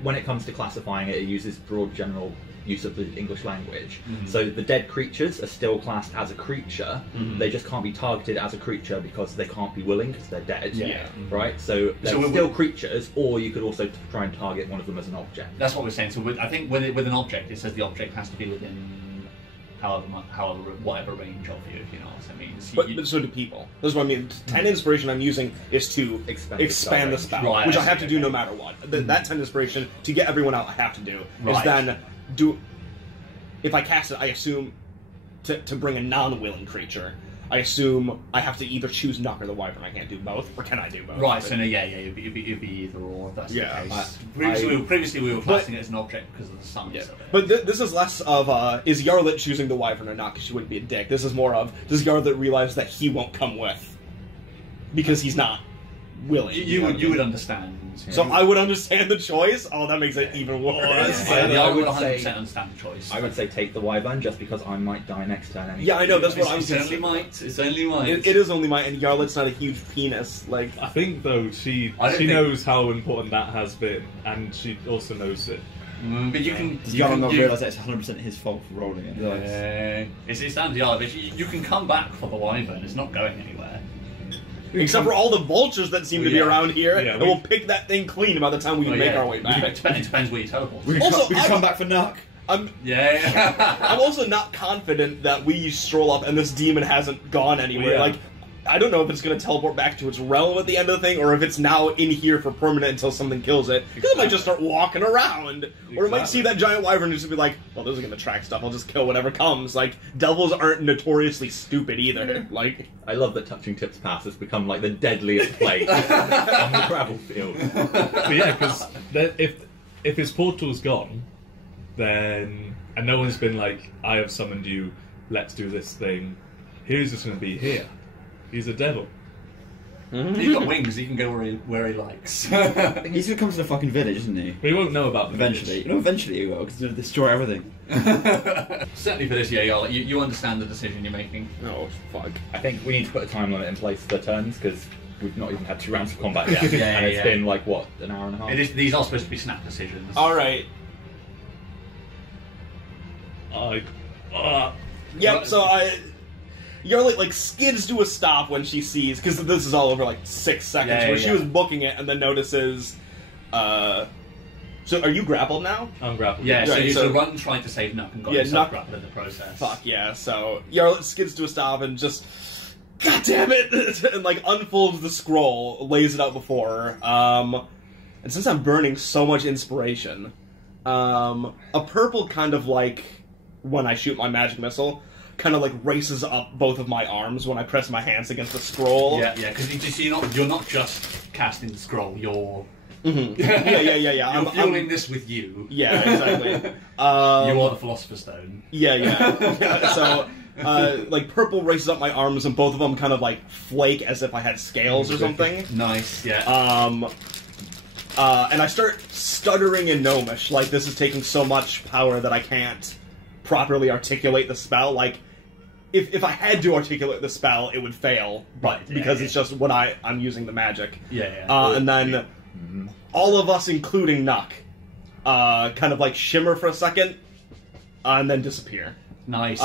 when it comes to classifying it, it uses broad general use of the English language. So the dead creatures are still classed as a creature. They just can't be targeted as a creature because they can't be willing because they're dead. Right. So they're still creatures, or you could also try and target one of them as an object. That's what we're saying. So I think with an object, it says the object has to be within whatever range of you, if you know what I mean. So but so do people. That's what I mean. 10 inspiration I'm using is to expand the spell, right, which I have to do no matter what. That 10 inspiration, to get everyone out, I have to do. Is then if I cast it, I assume to bring a non-willing creature, I assume I have to either choose Nuck or the wyvern. I can't do both, or can I do both? Right. So no, it'd be either or. That's the case. Previously we were classing it as an object because of the summons of it. But this is less of is Yarlet choosing the wyvern or not? Because she wouldn't be a dick. This is more of, does Yarlet realize that he won't come with because he's not willing? You would understand. So I would understand the choice. Oh, that makes it even worse. I would 100% understand the choice. I would say take the wyvern just because I might die next turn anyway. Yeah, I know. That's what I'm saying. It's only might. It is only might, and Yarlet's not a huge penis. Like I think though she knows how important that has been, and she also knows it. But you can. Does Yarlet not realise that it's 100% his fault for rolling it? It's down to Yarlet, but you can come back for the wyvern. It's not going anywhere. Except for all the vultures that seem to be around here, and we'll pick that thing clean by the time we make our way back. It depends where you teleport. We can come back for Nuck. I'm I'm also not confident that we stroll up and this demon hasn't gone anywhere. Yeah. Like, I don't know if it's going to teleport back to its realm at the end of the thing, or if it's now in here for permanent until something kills it. Because it might just start walking around. Or it might see that giant wyvern and just be like, well, this is going to track stuff, I'll just kill whatever comes. Like, devils aren't notoriously stupid either. Like, I love that Touching Tips Pass has become like the deadliest place on the gravel field. But yeah, because if his portal's gone, then and no one's been like, I have summoned you, let's do this thing. He's just going to be here. He's a devil. He's got wings. He can go where he likes. He's gonna come to the fucking village, isn't he? We won't know about the Eventually. village. Eventually he will, because he'll destroy everything. Certainly for this year, you understand the decision you're making. oh, fuck. I think we need to put a time limit in place for turns because we've not even had 2 rounds of combat yet. Yeah, and it's yeah. been like, what, an hour and a half? These are supposed to be snap decisions. Alright. Yep, so Yarlet, like, skids to a stop when she sees, because this is all over, like, 6 seconds, where she was booking it and then notices, so are you grappled now? I'm grappled. Yeah, Right, so Run tried to save Nuck and got himself grappled in the process. Fuck yeah, so Yarlet skids to a stop and just, god damn it, and, like, unfolds the scroll, lays it out before her, and since I'm burning so much inspiration, a purple kind of, like, when I shoot my magic missile, kind of like races up both of my arms when I press my hands against the scroll. Yeah, because you're not just casting the scroll. You're Yeah. You're fueling this with you. Yeah, exactly. You are the Philosopher's Stone. Yeah. So, like, purple races up my arms, and both of them kind of like flake as if I had scales or something. Nice. Yeah. And I start stuttering in Gnomish, like this is taking so much power that I can't properly articulate the spell. Like, if I had to articulate the spell, it would fail, but because it's just when I'm using the magic. And then all of us, including Nuck, kind of like shimmer for a second, and then disappear. Nice.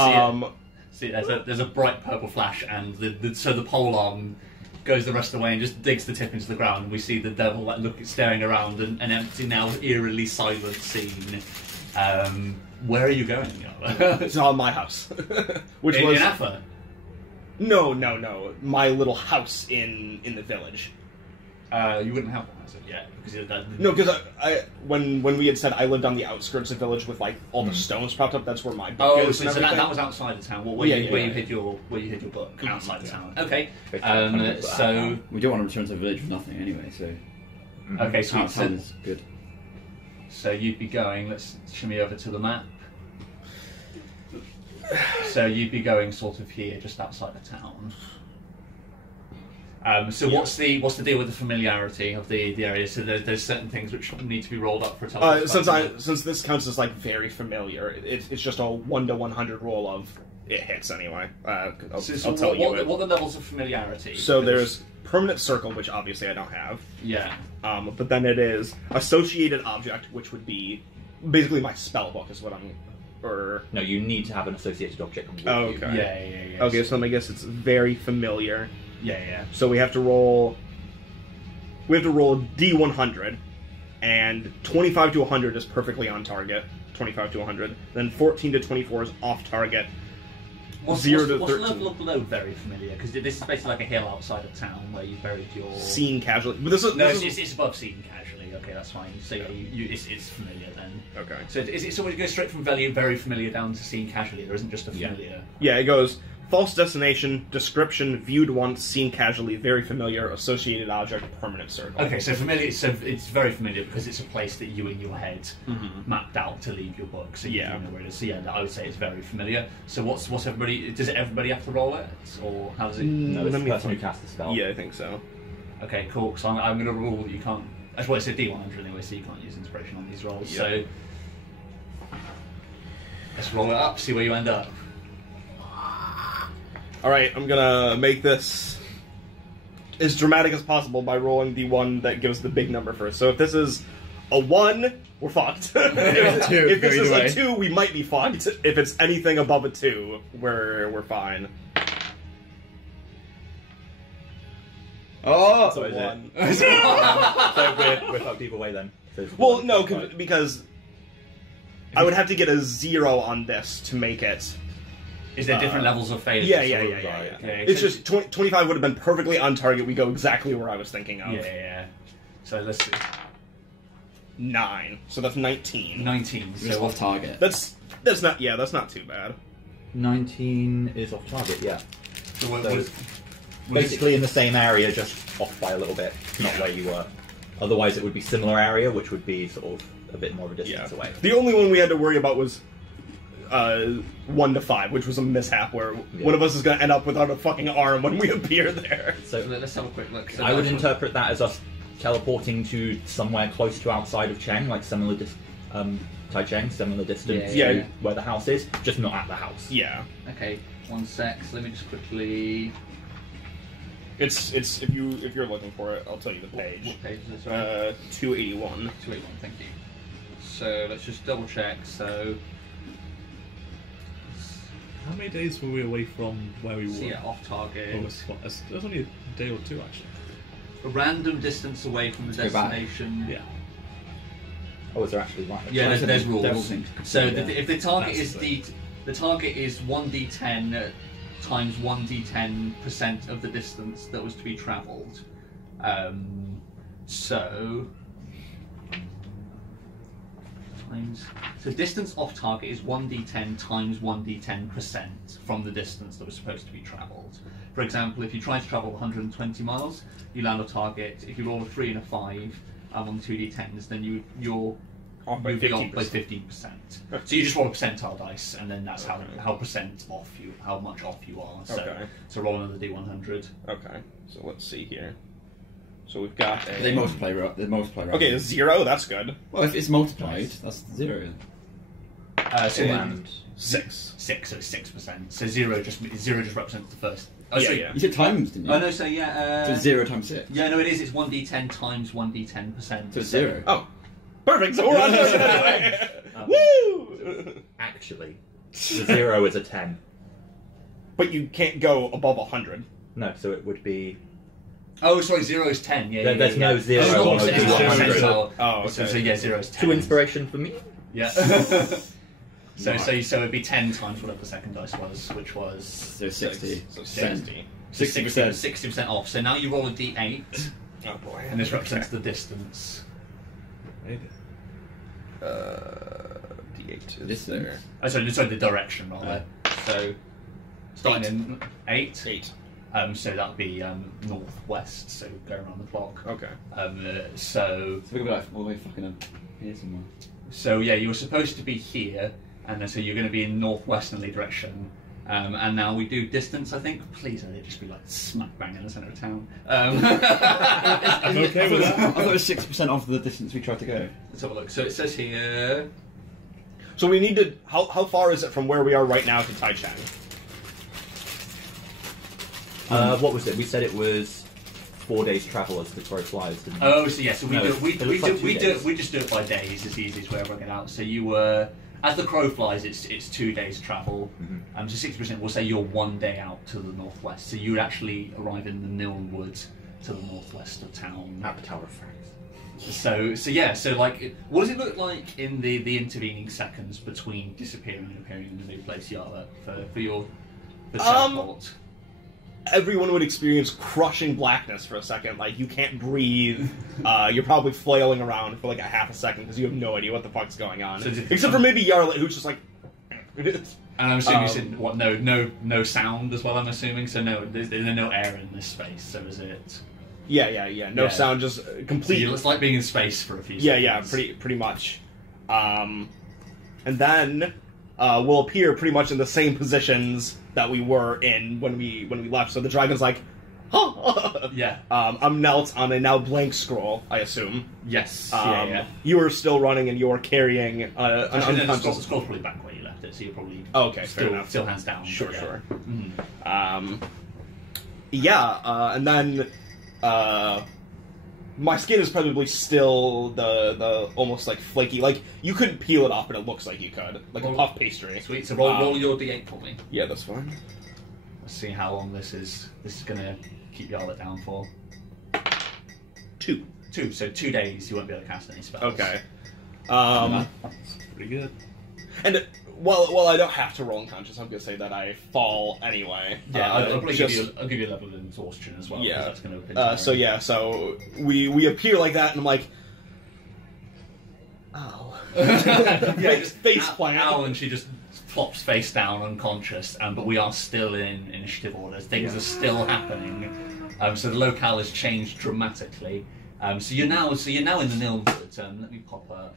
See, there's a bright purple flash, and so the pole arm goes the rest of the way and just digs the tip into the ground. And we see the devil staring around an empty, now eerily silent scene. Where are you going? It's on my house, which in was Affa. No, my little house in the village. You wouldn't have one as of yet because No, because when we had said I lived on the outskirts of the village with like all the stones propped up, that's where my book is. So that was outside the town. Where you hid your book outside the town. Okay. So we don't want to return to the village with nothing anyway. So okay, sweet. Sounds good. So you'd be going. Let's shimmy over to the map. So you'd be going sort of here, just outside the town. So what's the deal with the familiarity of the area? So there's certain things which need to be rolled up for a since this counts as like very familiar, it's just a 1 to 100 roll of it hits anyway. I'll tell you what are the levels of familiarity? So there's permanent circle, which obviously I don't have. Yeah. But then it is associated object, which would be basically my spell book is what I'm. Or no, you need to have an associated object with you. Okay. Yeah. Okay, so I guess it's very familiar. Yeah. So we have to roll a D100, and 25 to 100 is perfectly on target. 25 to 100. Then 14 to 24 is off target. What's 0 to 13. What's level of below very familiar? Because this is basically like a hill outside of town where you buried your... Seen casually. But it's above seen casually. Okay, that's fine. So yeah, it's familiar then. Okay. So is it someone who goes straight from very familiar down to seen casually? There isn't just a familiar... Yeah, it goes... False destination, description, viewed once, seen casually, very familiar, associated object, permanent circle. Okay, so familiar. So it's very familiar because it's a place that you in your head mapped out to leave your book. So you know where it is. So yeah, I would say it's very familiar. So what's everybody? Does everybody have to roll it, or how does it? No, it's the person who casts the spell. Yeah, I think so. Okay, cool. So I'm going to rule that you can't. That's why it's a D100 anyway, so you can't use inspiration on these rolls. Yep. So let's roll it up. See where you end up. Alright, I'm gonna make this as dramatic as possible by rolling the one that gives the big number first. So if this is a 1, we're fucked. if this is a 2, we might be fucked. If it's anything above a 2, we're fine. Oh! So is 1. So we're fucked either way then. So well, no, because I would have to get a 0 on this to make it... Is there different levels of failure? Yeah. Okay. It's just 25 would have been perfectly on target. We go exactly where I was thinking of. Yeah. So let's see. 9. So that's 19. 19. So off target. That's not too bad. 19 is off target. Yeah. So basically in the same area, just off by a little bit, not where you were. Otherwise, it would be similar area, which would be sort of a bit more of a distance away. The only one we had to worry about was 1 to 5, which was a mishap where one of us is going to end up without a fucking arm when we appear there. So let's have a quick look. So I would interpret that as us teleporting to somewhere close to outside of Cheng, like similar Tai Cheng, similar distance to where the house is, just not at the house. Yeah. Okay, 1 sec. So let me just quickly. It's if you're looking for it, I'll tell you the page. What page is this? Right? 281. 281. Thank you. So let's just double check. So. How many days were we away from where we were? So yeah, off target. It was only a day or 2 actually. A random distance away from the destination. Yeah. Oh, is there actually one? Yeah, there's rules. Devil So if the target is the target is 1d10 times 1d10% of the distance that was to be travelled. So distance off target is 1d10 times 1d10% from the distance that was supposed to be travelled. For example, if you try to travel 120 miles, you land on target. If you roll a 3 and a 5 on 2d10s, then you're off by 15%. So you just roll a percentile dice, and then that's how percent off how much off you are. So roll another d100. Okay. So let's see here. So we've got a... They multiply. Okay, 0. That's good. Well, if it's multiplied, that's 0. And 6. 6, so it's 6%. So 0 just represents the first. Oh, yeah. You said times, didn't you? Oh no, so yeah. So 0 times 6. Yeah, no, it is. It's 1d10 times 1d10%. So it's 0. Oh, perfect. So we're on target. Woo! Actually, the 0 is a 10. But you can't go above 100. No, so it would be. Oh, sorry, 0 is 10. Yeah, there's no 0 on a D100. Oh, so yeah, 0 is 10. 2 inspiration for me. Yeah. So it'd be 10 times whatever the second dice was, which was 60. So 60. 60% off. So now you roll a d8. Oh boy. And this represents the distance. Maybe. D8 is Distance. there. Oh, sorry, the direction rather. So starting in 8. 8. So that'd be northwest. So go around the clock. Okay. So So we're gonna be like all the way fucking here somewhere. So yeah, you were supposed to be here, and then so you're going to be in northwesterly direction. And now we do distance, I think. Please, let it just be like smack bang in the centre of town. I'm okay with that. I thought it was 6% off the distance we tried to go. Let's have a look. So it says here. So we need to. How far is it from where we are right now to Tai Cheng? What was it? We said it was 4 days travel as the crow flies, didn't we? Oh, so yeah, so we No, do it looks like 2 days. we just do it by days. It's the easiest way of working it out. So you were as the crow flies, it's 2 days travel. So 60%. We'll say you're 1 day out to the northwest. So you would actually arrive in the Niln Wood to the northwest of town. At the Tower of France. So yeah, so like, what does it look like in the intervening seconds between disappearing and appearing in the new place you are at for your teleport? Everyone would experience crushing blackness for a second. Like, you can't breathe. You're probably flailing around for like a half a second because you have no idea what the fuck's going on. So Except for maybe Yarlet, who's just like... And I'm assuming it's in, what, no sound as well, I'm assuming? So there's no air in this space, so is it... Yeah. No sound, just complete... So it's like being in space for a few Yeah, seconds. pretty much. And then we'll appear pretty much in the same positions that we were in when we left. So the dragon's like, huh. Yeah. I'm knelt on a now blank scroll, I assume. Yes. You are still running and you're carrying an Actually, no, the unconscious... scroll's probably back where you left it, so you're probably Okay, fair enough. still hands down. Sure, yeah. sure. Mhm. And then my skin is probably still the almost like flaky. Like, you couldn't peel it off, but it looks like you could, like a puff pastry. Sweet. So roll your d8 for me. Yeah, that's fine. Let's see how long this is gonna keep Yarlet down for. 2. 2. So 2 days you won't be able to cast any spells. Okay. Pretty good. And while I don't have to roll unconscious, I'm gonna say that I fall anyway. Yeah, I'll probably give you a level of exhaustion as well. Yeah. That's gonna So we appear like that, and I'm like, ow. yeah, just face plant. Ow, and she just flops face down unconscious. But we are still in initiative order. Things are still happening. So the locale has changed dramatically. So you're now in the Niln Wood. Let me pop up.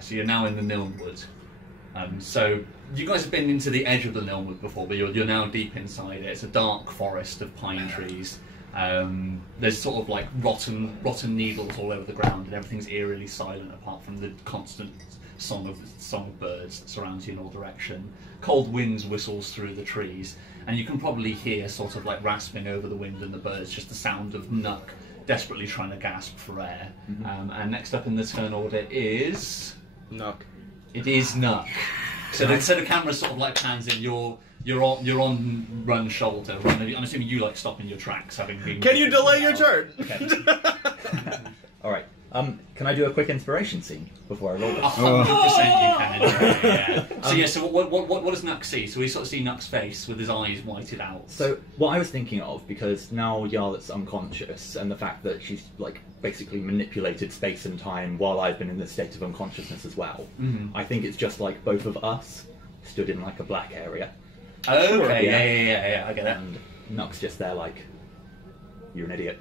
So you're now in the Niln Wood. So you guys have been into the edge of the Niln Wood before, but you're now deep inside it. It's a dark forest of pine trees. There's sort of like rotten needles all over the ground, and everything's eerily silent apart from the constant song of birds that surrounds you in all direction. Cold winds whistles through the trees, and you can probably hear sort of like rasping over the wind and the birds, just the sound of Nuck desperately trying to gasp for air. And next up in the turn order is... Nuck. It is Nuck. So the camera sort of like pans in. You're on Run's shoulder. I'm assuming you like stopping your tracks, having been. Can you delay your turn? Okay. All right. Can I do a quick inspiration scene before I roll this? 100% you can. Yeah. So what does Nuck see? So we sort of see Nuck's face with his eyes whited out. So what I was thinking of, because now Yarlet's unconscious, and the fact that she's like basically manipulated space and time while I've been in this state of unconsciousness as well, I think it's just like both of us stood in like a black area. Okay. Yeah. I get it. And Nuck's just there like, you're an idiot.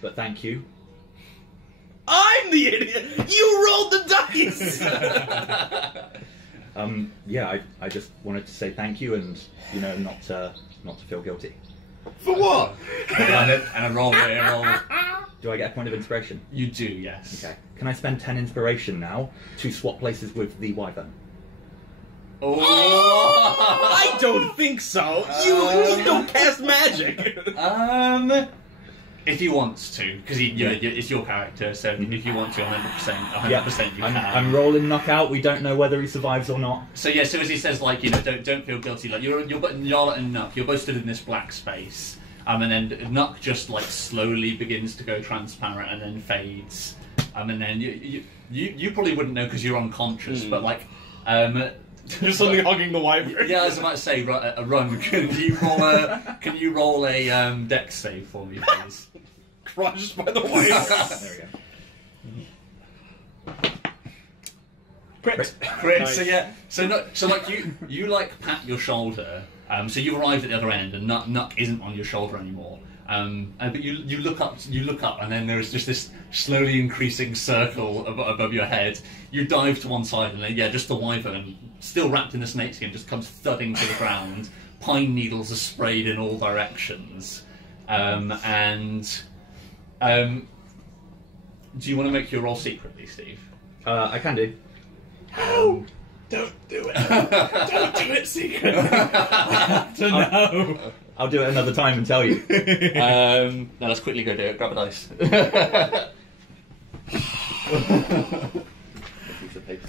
But thank you. I'm the idiot! You rolled the dice! I just wanted to say thank you and, not to feel guilty. For what? And a roll. Do I get a point of inspiration? You do, yes. Okay. Can I spend 10 inspiration now to swap places with the wyvern? Oh! I don't think so. You don't cast magic. If you want to, because it's your character, so if you want to, 100% you can. I'm rolling knockout. We don't know whether he survives or not. So as he says, like, don't feel guilty. Like you're Yarlet and Nuck, you're both stood in this black space, and then Nuck just like slowly begins to go transparent and then fades, and then you probably wouldn't know because you're unconscious, but like Just something hugging the wyvern. Yeah, I was about to say, a run. Can you roll a dex save for me, please? Crushed by the wyvern. There we go. Crit. Nice. So yeah, so like you like pat your shoulder. So you've arrived at the other end, and Nuck isn't on your shoulder anymore. But you look up, and then there is just this slowly increasing circle above your head. You dive to one side, and then just the wyvern, still wrapped in the snakeskin, just comes thudding to the ground. Pine needles are sprayed in all directions, do you want to make your roll secretly, Steve? I can do. No! Don't do it! Don't do it secretly! No! I'll do it another time and tell you. Now let's quickly go do it. Grab a dice.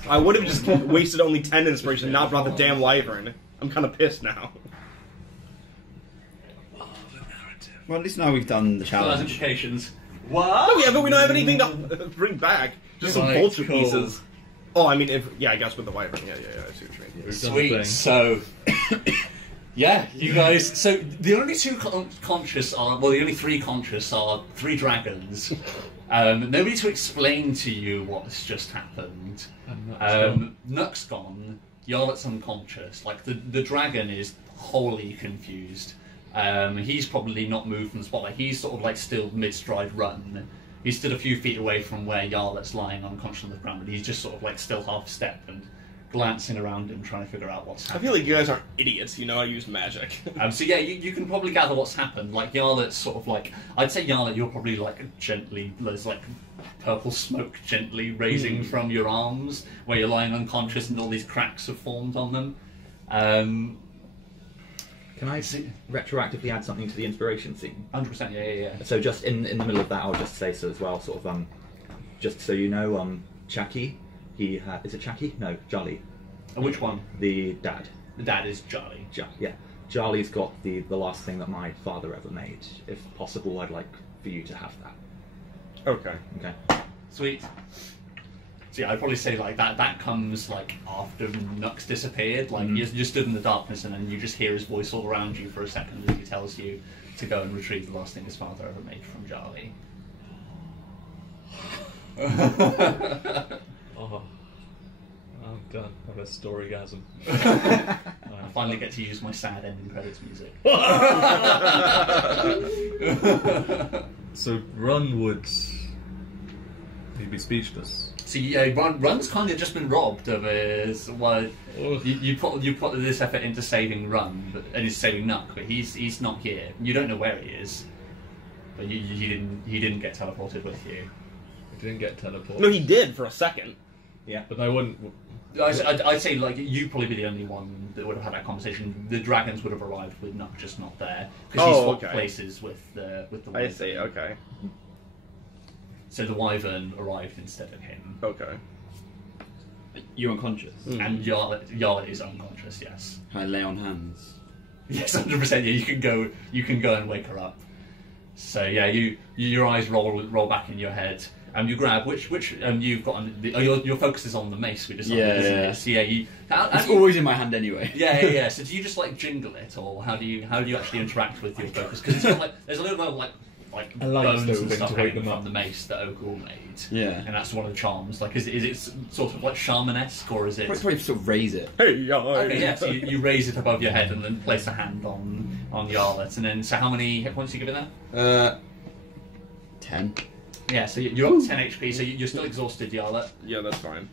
I would have just wasted only 10 inspiration and not brought the damn wyvern. I'm kind of pissed now. Well, at least now we've done the So that's challenge. implications. No, What? yeah, but we don't have anything to bring back. Just some Right, vulture cool. pieces. Oh, I mean, I guess with the wyvern. Yeah, I see what you mean. We've done the thing. Sweet. So, yeah, you guys. So the only two conscious are the only three conscious are three dragons. Nobody to explain to you what's just happened. Nuck's gone. Yarlet's unconscious. Like the dragon is wholly confused. He's probably not moved from the spot. Like he's sort of like still mid-stride run. He stood a few feet away from where Yarlet's lying unconscious on the ground, but he's just sort of like still half step and glancing around him, trying to figure out what's I happening. feel like you guys aren't idiots. You know I use magic. So yeah, you can probably gather what's happened. Like Yarlet's sort of like, I'd say Yarlet, you're probably like gently, there's like purple smoke gently raising from your arms where you're lying unconscious and all these cracks have formed on them. Can I retroactively add something to the inspiration scene? 100%, yeah. So just in the middle of that, I'll just say so as well. Sort of just so you know, Chaki, is it Chaki? No, Jolly. Which one? The dad. The dad is Charlie. Yeah, Charlie's got the last thing that my father ever made. If possible, I'd like for you to have that. Okay. Okay. Sweet. So yeah, I'd probably say like that comes like after Nux disappeared. Like you stood in the darkness and then you just hear his voice all around you for a second as he tells you to go and retrieve the last thing his father ever made from Charlie. Oh, I'm done. I've had a storygasm. I finally get to use my sad ending credits music. So Run would... he'd be speechless. So yeah, Run's kind of just been robbed of his. Well, you put this effort into saving Run, and he's saving Nuck, but he's not here. You don't know where he is, but he didn't get teleported with you. He didn't get teleported. No, he did for a second. Yeah. But I wouldn't... I'd say like you'd probably be the only one that would have had that conversation. The dragons would have arrived with Nuck just not there because he swapped places with the. I see. Okay. So the wyvern arrived instead of him. Okay. You unconscious? And Yarlet is unconscious. Yes. Can I lay on hands? Yes, 100%. Yeah, you can go and wake her up. So yeah, your eyes roll back in your head, and you grab which you've got your focus is on the mace we decided, isn't it? So yeah, It's always in my hand anyway. Yeah. So do you just like jingle it, or how do you actually interact with your focus? Because it's got like there's a little bit of like I like bones those and things stuff to wake hanging them from up. the mace that Ogul made. Yeah. And that's one of the charms. Like, is it sort of like shamanesque, or is it? Probably sort of raise it. Hey, yeah. Okay, yeah. So you raise it above your head and then place a hand on Yarlet, and then so how many hit points are you giving that? 10. Yeah, so you're up to 10 HP, so you're still exhausted, Yarlet. Yeah, that's fine.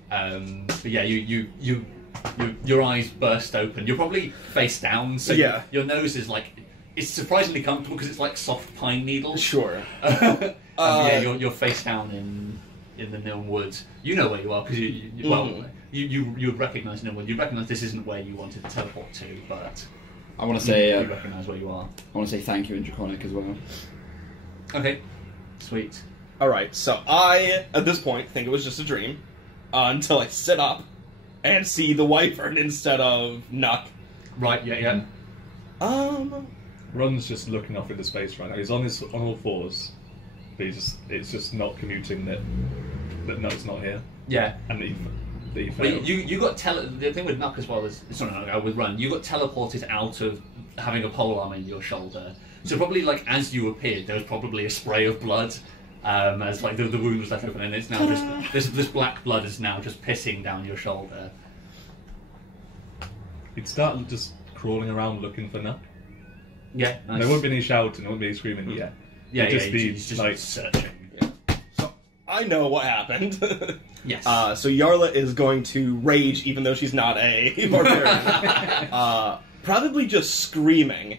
But yeah, your eyes burst open. You're probably face down, so Yeah. your nose is like, it's surprisingly comfortable because it's like soft pine needles. Sure. Yeah, you're face down in the Niln Woods. You know where you are because you recognise Niln Woods. You recognise this isn't where you wanted to teleport to, but I want to say you recognise where you are. I want to say thank you in Draconic as well. Okay, sweet. Alright, so I, at this point, think it was just a dream, until I sit up and see the wyvern instead of Nuck. Right, yeah. Run's just looking off into space right now. He's on all fours, but it's just not commuting that Nuck's not here. Yeah. And that you But failed. you got the thing with Nuck as well is with Run. You got teleported out of having a pole arm in your shoulder. So probably like as you appeared, there was probably a spray of blood. As like the wound was left open, and it's now just this black blood is now just pissing down your shoulder. You'd start just crawling around looking for Nuck. Yeah, nice. There won't be any shouting, there won't be any screaming yet. Yeah, It'd just be he's just like searching. So I know what happened. Yes. So Yarla is going to rage, even though she's not a barbarian. Probably just screaming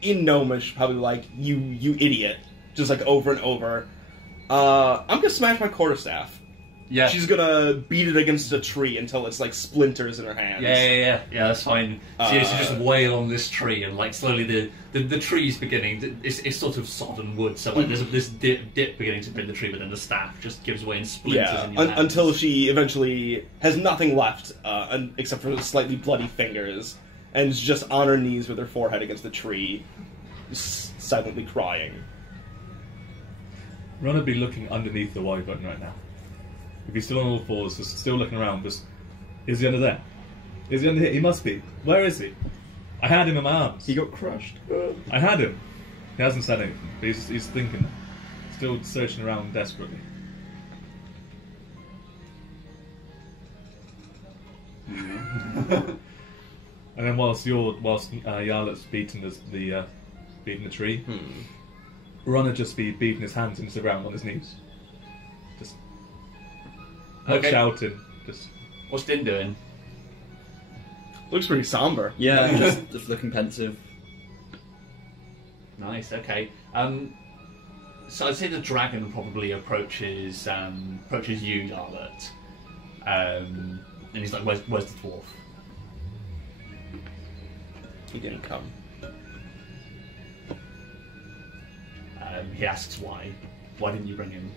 in Gnomish, probably like you idiot, just like over and over. I'm gonna smash my quarterstaff. Yeah. She's gonna beat it against a tree until it's like splinters in her hands. Yeah, that's fine. So you just wail on this tree, and like slowly the tree's beginning. It's sort of sodden wood, so like there's this dip beginning to bend the tree, but then the staff just gives way and splinters in your hands. Until she eventually has nothing left except for slightly bloody fingers, and is just on her knees with her forehead against the tree, silently crying. Ron would be looking underneath the Y button right now. If he's still on all fours, just still looking around, just... Is he under there? Is he under here? He must be. Where is he? I had him in my arms. He got crushed. I had him. He hasn't said anything, but he's thinking. Still searching around desperately. And then whilst Yarlet's beating the tree, Ron would just be beating his hands into the ground on his knees. Just not shouting. Just What's Din doing? Looks pretty somber. Yeah, just looking pensive. Nice. Okay. So I'd say the dragon probably approaches you, Yarlet, and he's like, "Where's the dwarf?" He didn't come. He asks why. Why didn't you bring him?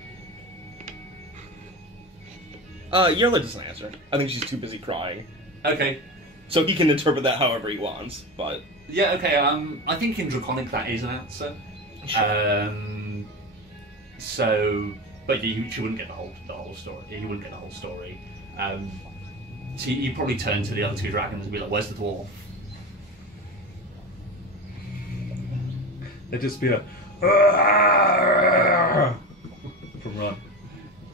Yarla doesn't answer. I think she's too busy crying. Okay. So he can interpret that however he wants, but... Yeah, okay, I think in Draconic that is an answer. But she wouldn't get the whole story. He wouldn't get the whole story. So he'd probably turn to the other two dragons and be like, "Where's the dwarf?" there'd just be a from Ron.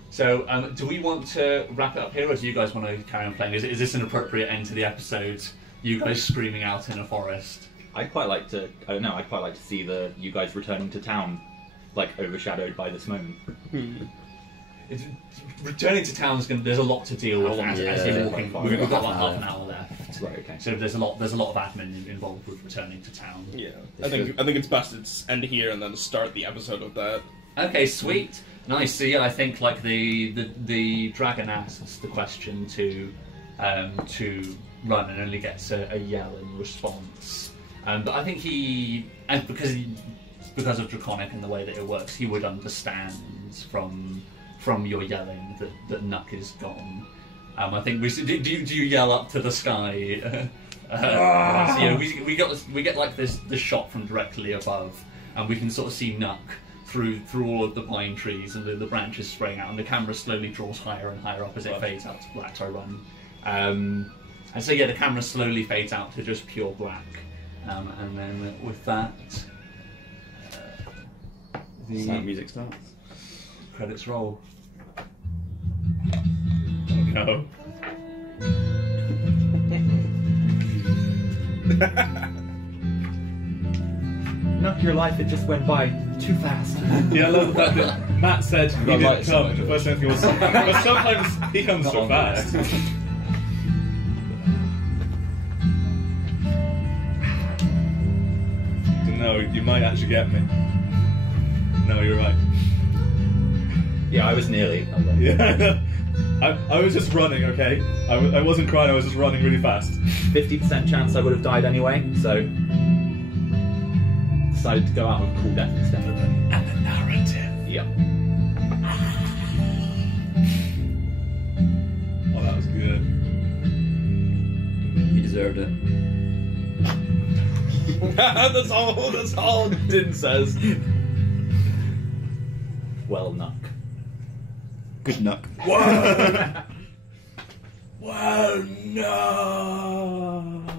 So, do we want to wrap it up here, or do you guys want to carry on playing? Is this an appropriate end to the episode? You guys screaming out in a forest. I'd quite like to. I don't know. I'd quite like to see you guys returning to town, like overshadowed by this moment. Returning to town is going. There's a lot to deal with as you're walking. Fine. We've got like half an hour left. Right. Okay. So there's a lot of admin involved with returning to town. Yeah. I think it's best to end here and then start the episode with that. Okay, sweet, nice. So yeah, I think like the dragon asks the question to Run and only gets a yell in response. But I think because of Draconic and the way that it works, he would understand from your yelling that Nuck is gone. I think do you yell up to the sky? So, yeah, we get like this shot from directly above, and we can sort of see Nuck through all of the pine trees, and the branches spraying out, and the camera slowly draws higher and higher up as it fades out to black. Sorry, Run. And so yeah, the camera slowly fades out to just pure black, and then with that, the Sound music starts. credits roll. No. Not your life, it just went by too fast. Yeah, I love the fact that Matt said he didn't lights come. on. The first thing he was, but sometimes he comes so on fast. No, you might actually get me. No, you're right. Yeah, I was nearly. Yeah, I was just running, okay? I wasn't crying, I was just running really fast. 50% chance I would have died anyway, so decided to go out with cool death instead. And the narrative. Yep. Oh, that was good. He deserved it. That's all Din says. Well, Nuck. Good Nuck. Whoa! Well, no.